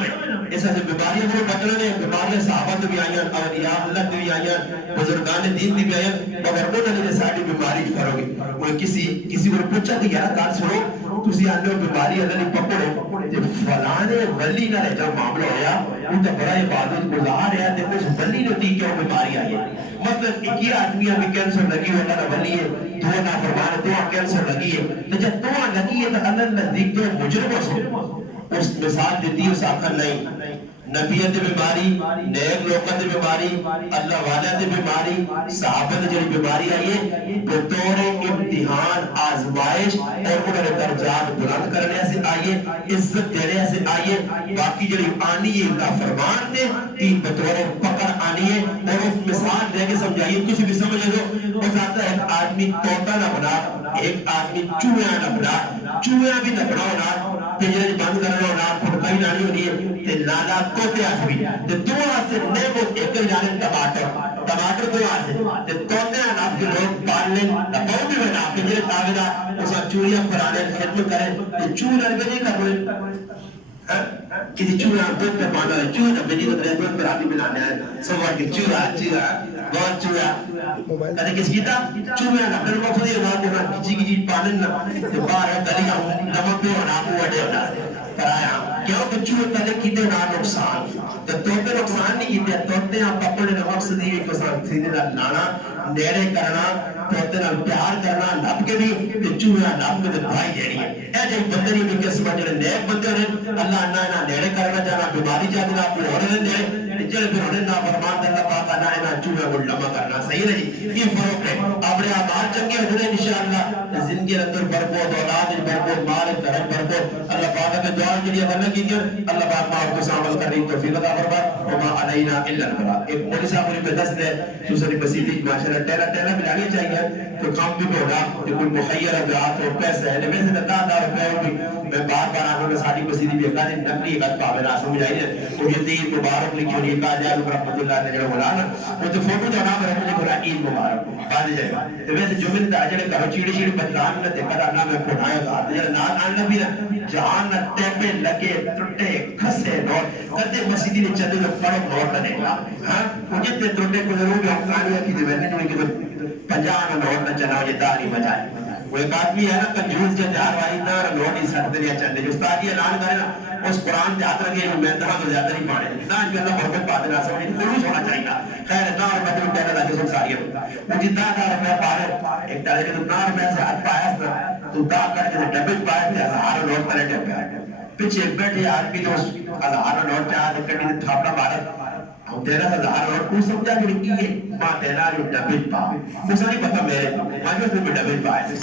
ایسا سے بیماریاں وہ بچنے نے بیماریاں صحابہ بھی آئیں اولیاء اللہ بھی آئیں بزرگان دین بھی آئیں مگر انہوں نے ساری بیماری کرو گی وہ کسی کو پوچھا کہ یار کار سنو تسی آنے بیماری اللہ نے پکڑے جب فلانے ولی نہ رہ جاؤ معاملہ ہویا ان کا بڑا عبادت گزار ہے دیکھو اس ولی نے دی کیوں بیماری آئی ہے مطلب ایک آدمی ابھی کینسر لگی ہوئی اللہ ولی ہے دو نافرمان دو کینسر لگی ہے تو جب دو لگی ہے تو اللہ نزدیک تو مجرم ہو اس مثال دیتی اس آخر نہیں نبیت بیماری نیک لوگوں دی بیماری اللہ والے دی بیماری صحابہ دی جڑی بیماری آئی ہے بطور امتحان آزمائش اور انہوں نے درجات بلند کرنے سے آئیے عزت دینے سے آئیے باقی جڑی آنی ہے اللہ فرمان دے کہ بطور پکڑ آنی ہے اور اس مثال دے کے سمجھائیے کچھ بھی سمجھے دو وہ ذاتا ہے ایک آدمی توتا نہ بنا ایک آدمی چوہا نہ بنا چوہا بھی نہ بنا ہونا پنجرے بند کرنا ہونا پھڑکائی نانی ہونی ہے تے لالا توتے آسوی تے دو آسے نیمو ایک جانے ٹماٹر دو آسے تے توتے آنا آپ کے لوگ پال لیں لپاؤ بھی بنا پنجرے تاویدہ اسا چوہیاں پرانے خدمت کریں تے چوہ نرگے نہیں کر رہے کسی چوہا دودھ پہ پانا ہے چوہا نہ بجی تو دودھ پہ آدمی بنانے ہیں سوار کے چوہا بہت چوہا کہتے کس کیتا چوہا نہ پھر وہ خودی رہا ہونا کسی کی چیز پالن نہ تو باہر ہے گلی کا نمک پہ ہونا کو وڈے ہونا کرایا کیوں کہ چوہے پہلے کیتے نہ نقصان تو توتے نقصان نہیں کیتے توتے آپ پکڑنے کا مقصد یہ کہ سیدھے نانا نیڑے کرنا توتے نال پیار کرنا نب کے بھی تے چوہا نب کے بھائی جڑی ہے اے جے بندے نہیں کہ سمجھ جڑے نیک بندے نے اللہ نہ نیڑے کرنا جانا بیماری جاتی نہ کوئی اور نے جڑے پھر ہونے نہ فرمان اللہ پاک نہ چوہا کو لمبا کرنا صحیح ہے جی یہ فرق ہے اپنے اعمال چنگے ہونے انشاءاللہ زندگی اندر برکت اولاد برکت مال گھر برکت اللہ پاک کے دعا کے لیے کرنا کیجیے اللہ پاک ماں کو عمل کرنے کی توفیق عطا فرمائے وما علینا الا البلاغ ایک مولوی صاحب نے دس دے دوسری بسیتی ماشاءاللہ ٹیلا ملانی چاہیے تو کام بھی ہوگا کہ کوئی مخیر ذات اور پیسے ہے میں سے 10,000 روپے ہوگی میں بار آنے میں ساری بسیتی بھی اکادی نقلی ایک پاوے نہ سمجھائیے وہ یہ دین مبارک لکھی ہوئی کہا جائے رحمت اللہ نے جو مولانا وہ تو فوٹو جو نام رکھنے کو عید مبارک بعد جائے تو ویسے جو میں نے جڑے گھر چیڑی بدلان نہ دیکھا اللہ میں پھٹایا گا جڑے نال آن نبی جہان نہ ٹیپے لگے ٹوٹے کھسے نوٹ کدے مسجد نے چلے تو پڑو نوٹ بنے گا ہاں مجھے تے ٹوٹے کو ضرور افغانیہ کی دے میں نے کہ 50 نوٹ نہ چلا یہ داری بجائے وہ ایک آدمی ہے نا کنجوس جو جہار والی نہ نوٹ ہی سٹ دنیا چلے جو استاد یہ اعلان کرے نا اس قرآن یاد رکھے میں دہا تو زیادہ نہیں پاڑے نہ ان اللہ برکت پا دینا سمجھے خلوص ہونا چاہیے خیر نہ بدل کہنا تھا کہ ساری مجھے 10,000 روپے پارے ایک طرح کے تو 9 روپے سے ہاتھ پایا تو دا کر کے ڈبل پائے تھے 1000 نوٹ پلے ڈبے پیچھے بیٹھے آدمی تو 1000 نوٹ پہ آدھ کٹی تو تھاپڑا مارا ہم 13,000 اور کو سمجھا کہ کی ہے ماں دینا جو ڈبل پا مجھے نہیں پتا میرے مجھے سے بھی ڈبل پائے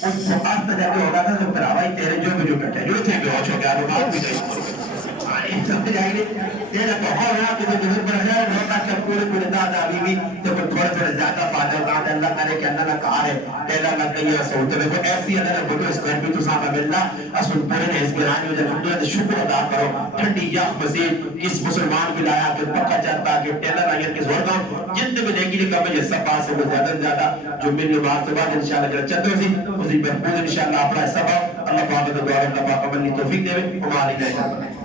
اس کو آج تک جاتے ہوگا تھا تو پراوائی تیرے جو بھی جو کٹے جو تھے کہ ہوش ہو گیا وہ آپ بھی نہیں سمجھ جائیے تیرا تو ہو رہا کہ جو بڑھ جائے نوٹا کر پورے دادا بیوی تو تھوڑے تھوڑے زیادہ فادر دادا اللہ کرے کہ اللہ نہ کہا ہے تیرا نہ کہی ہے سوچتے میں کوئی ایسی اللہ نے بڑھو اس گھر بھی تو صاحب اللہ اصل پورے نے اس گرانی ہو جائے الحمدللہ شکر ادا کرو ٹھنڈی یا مزید کس مسلمان بھی لایا کہ پکا چاہتا کہ ٹیلر آئیت کس اور کام جن میں دیکھی لکھا میں یہ سب پاس ہے وہ زیادہ جو میری بات بعد انشاءاللہ جب چلتے ہوئی اسی بہبود انشاءاللہ اپنا سبب اللہ پاک دعا اللہ پاک عملی توفیق دے وما علینا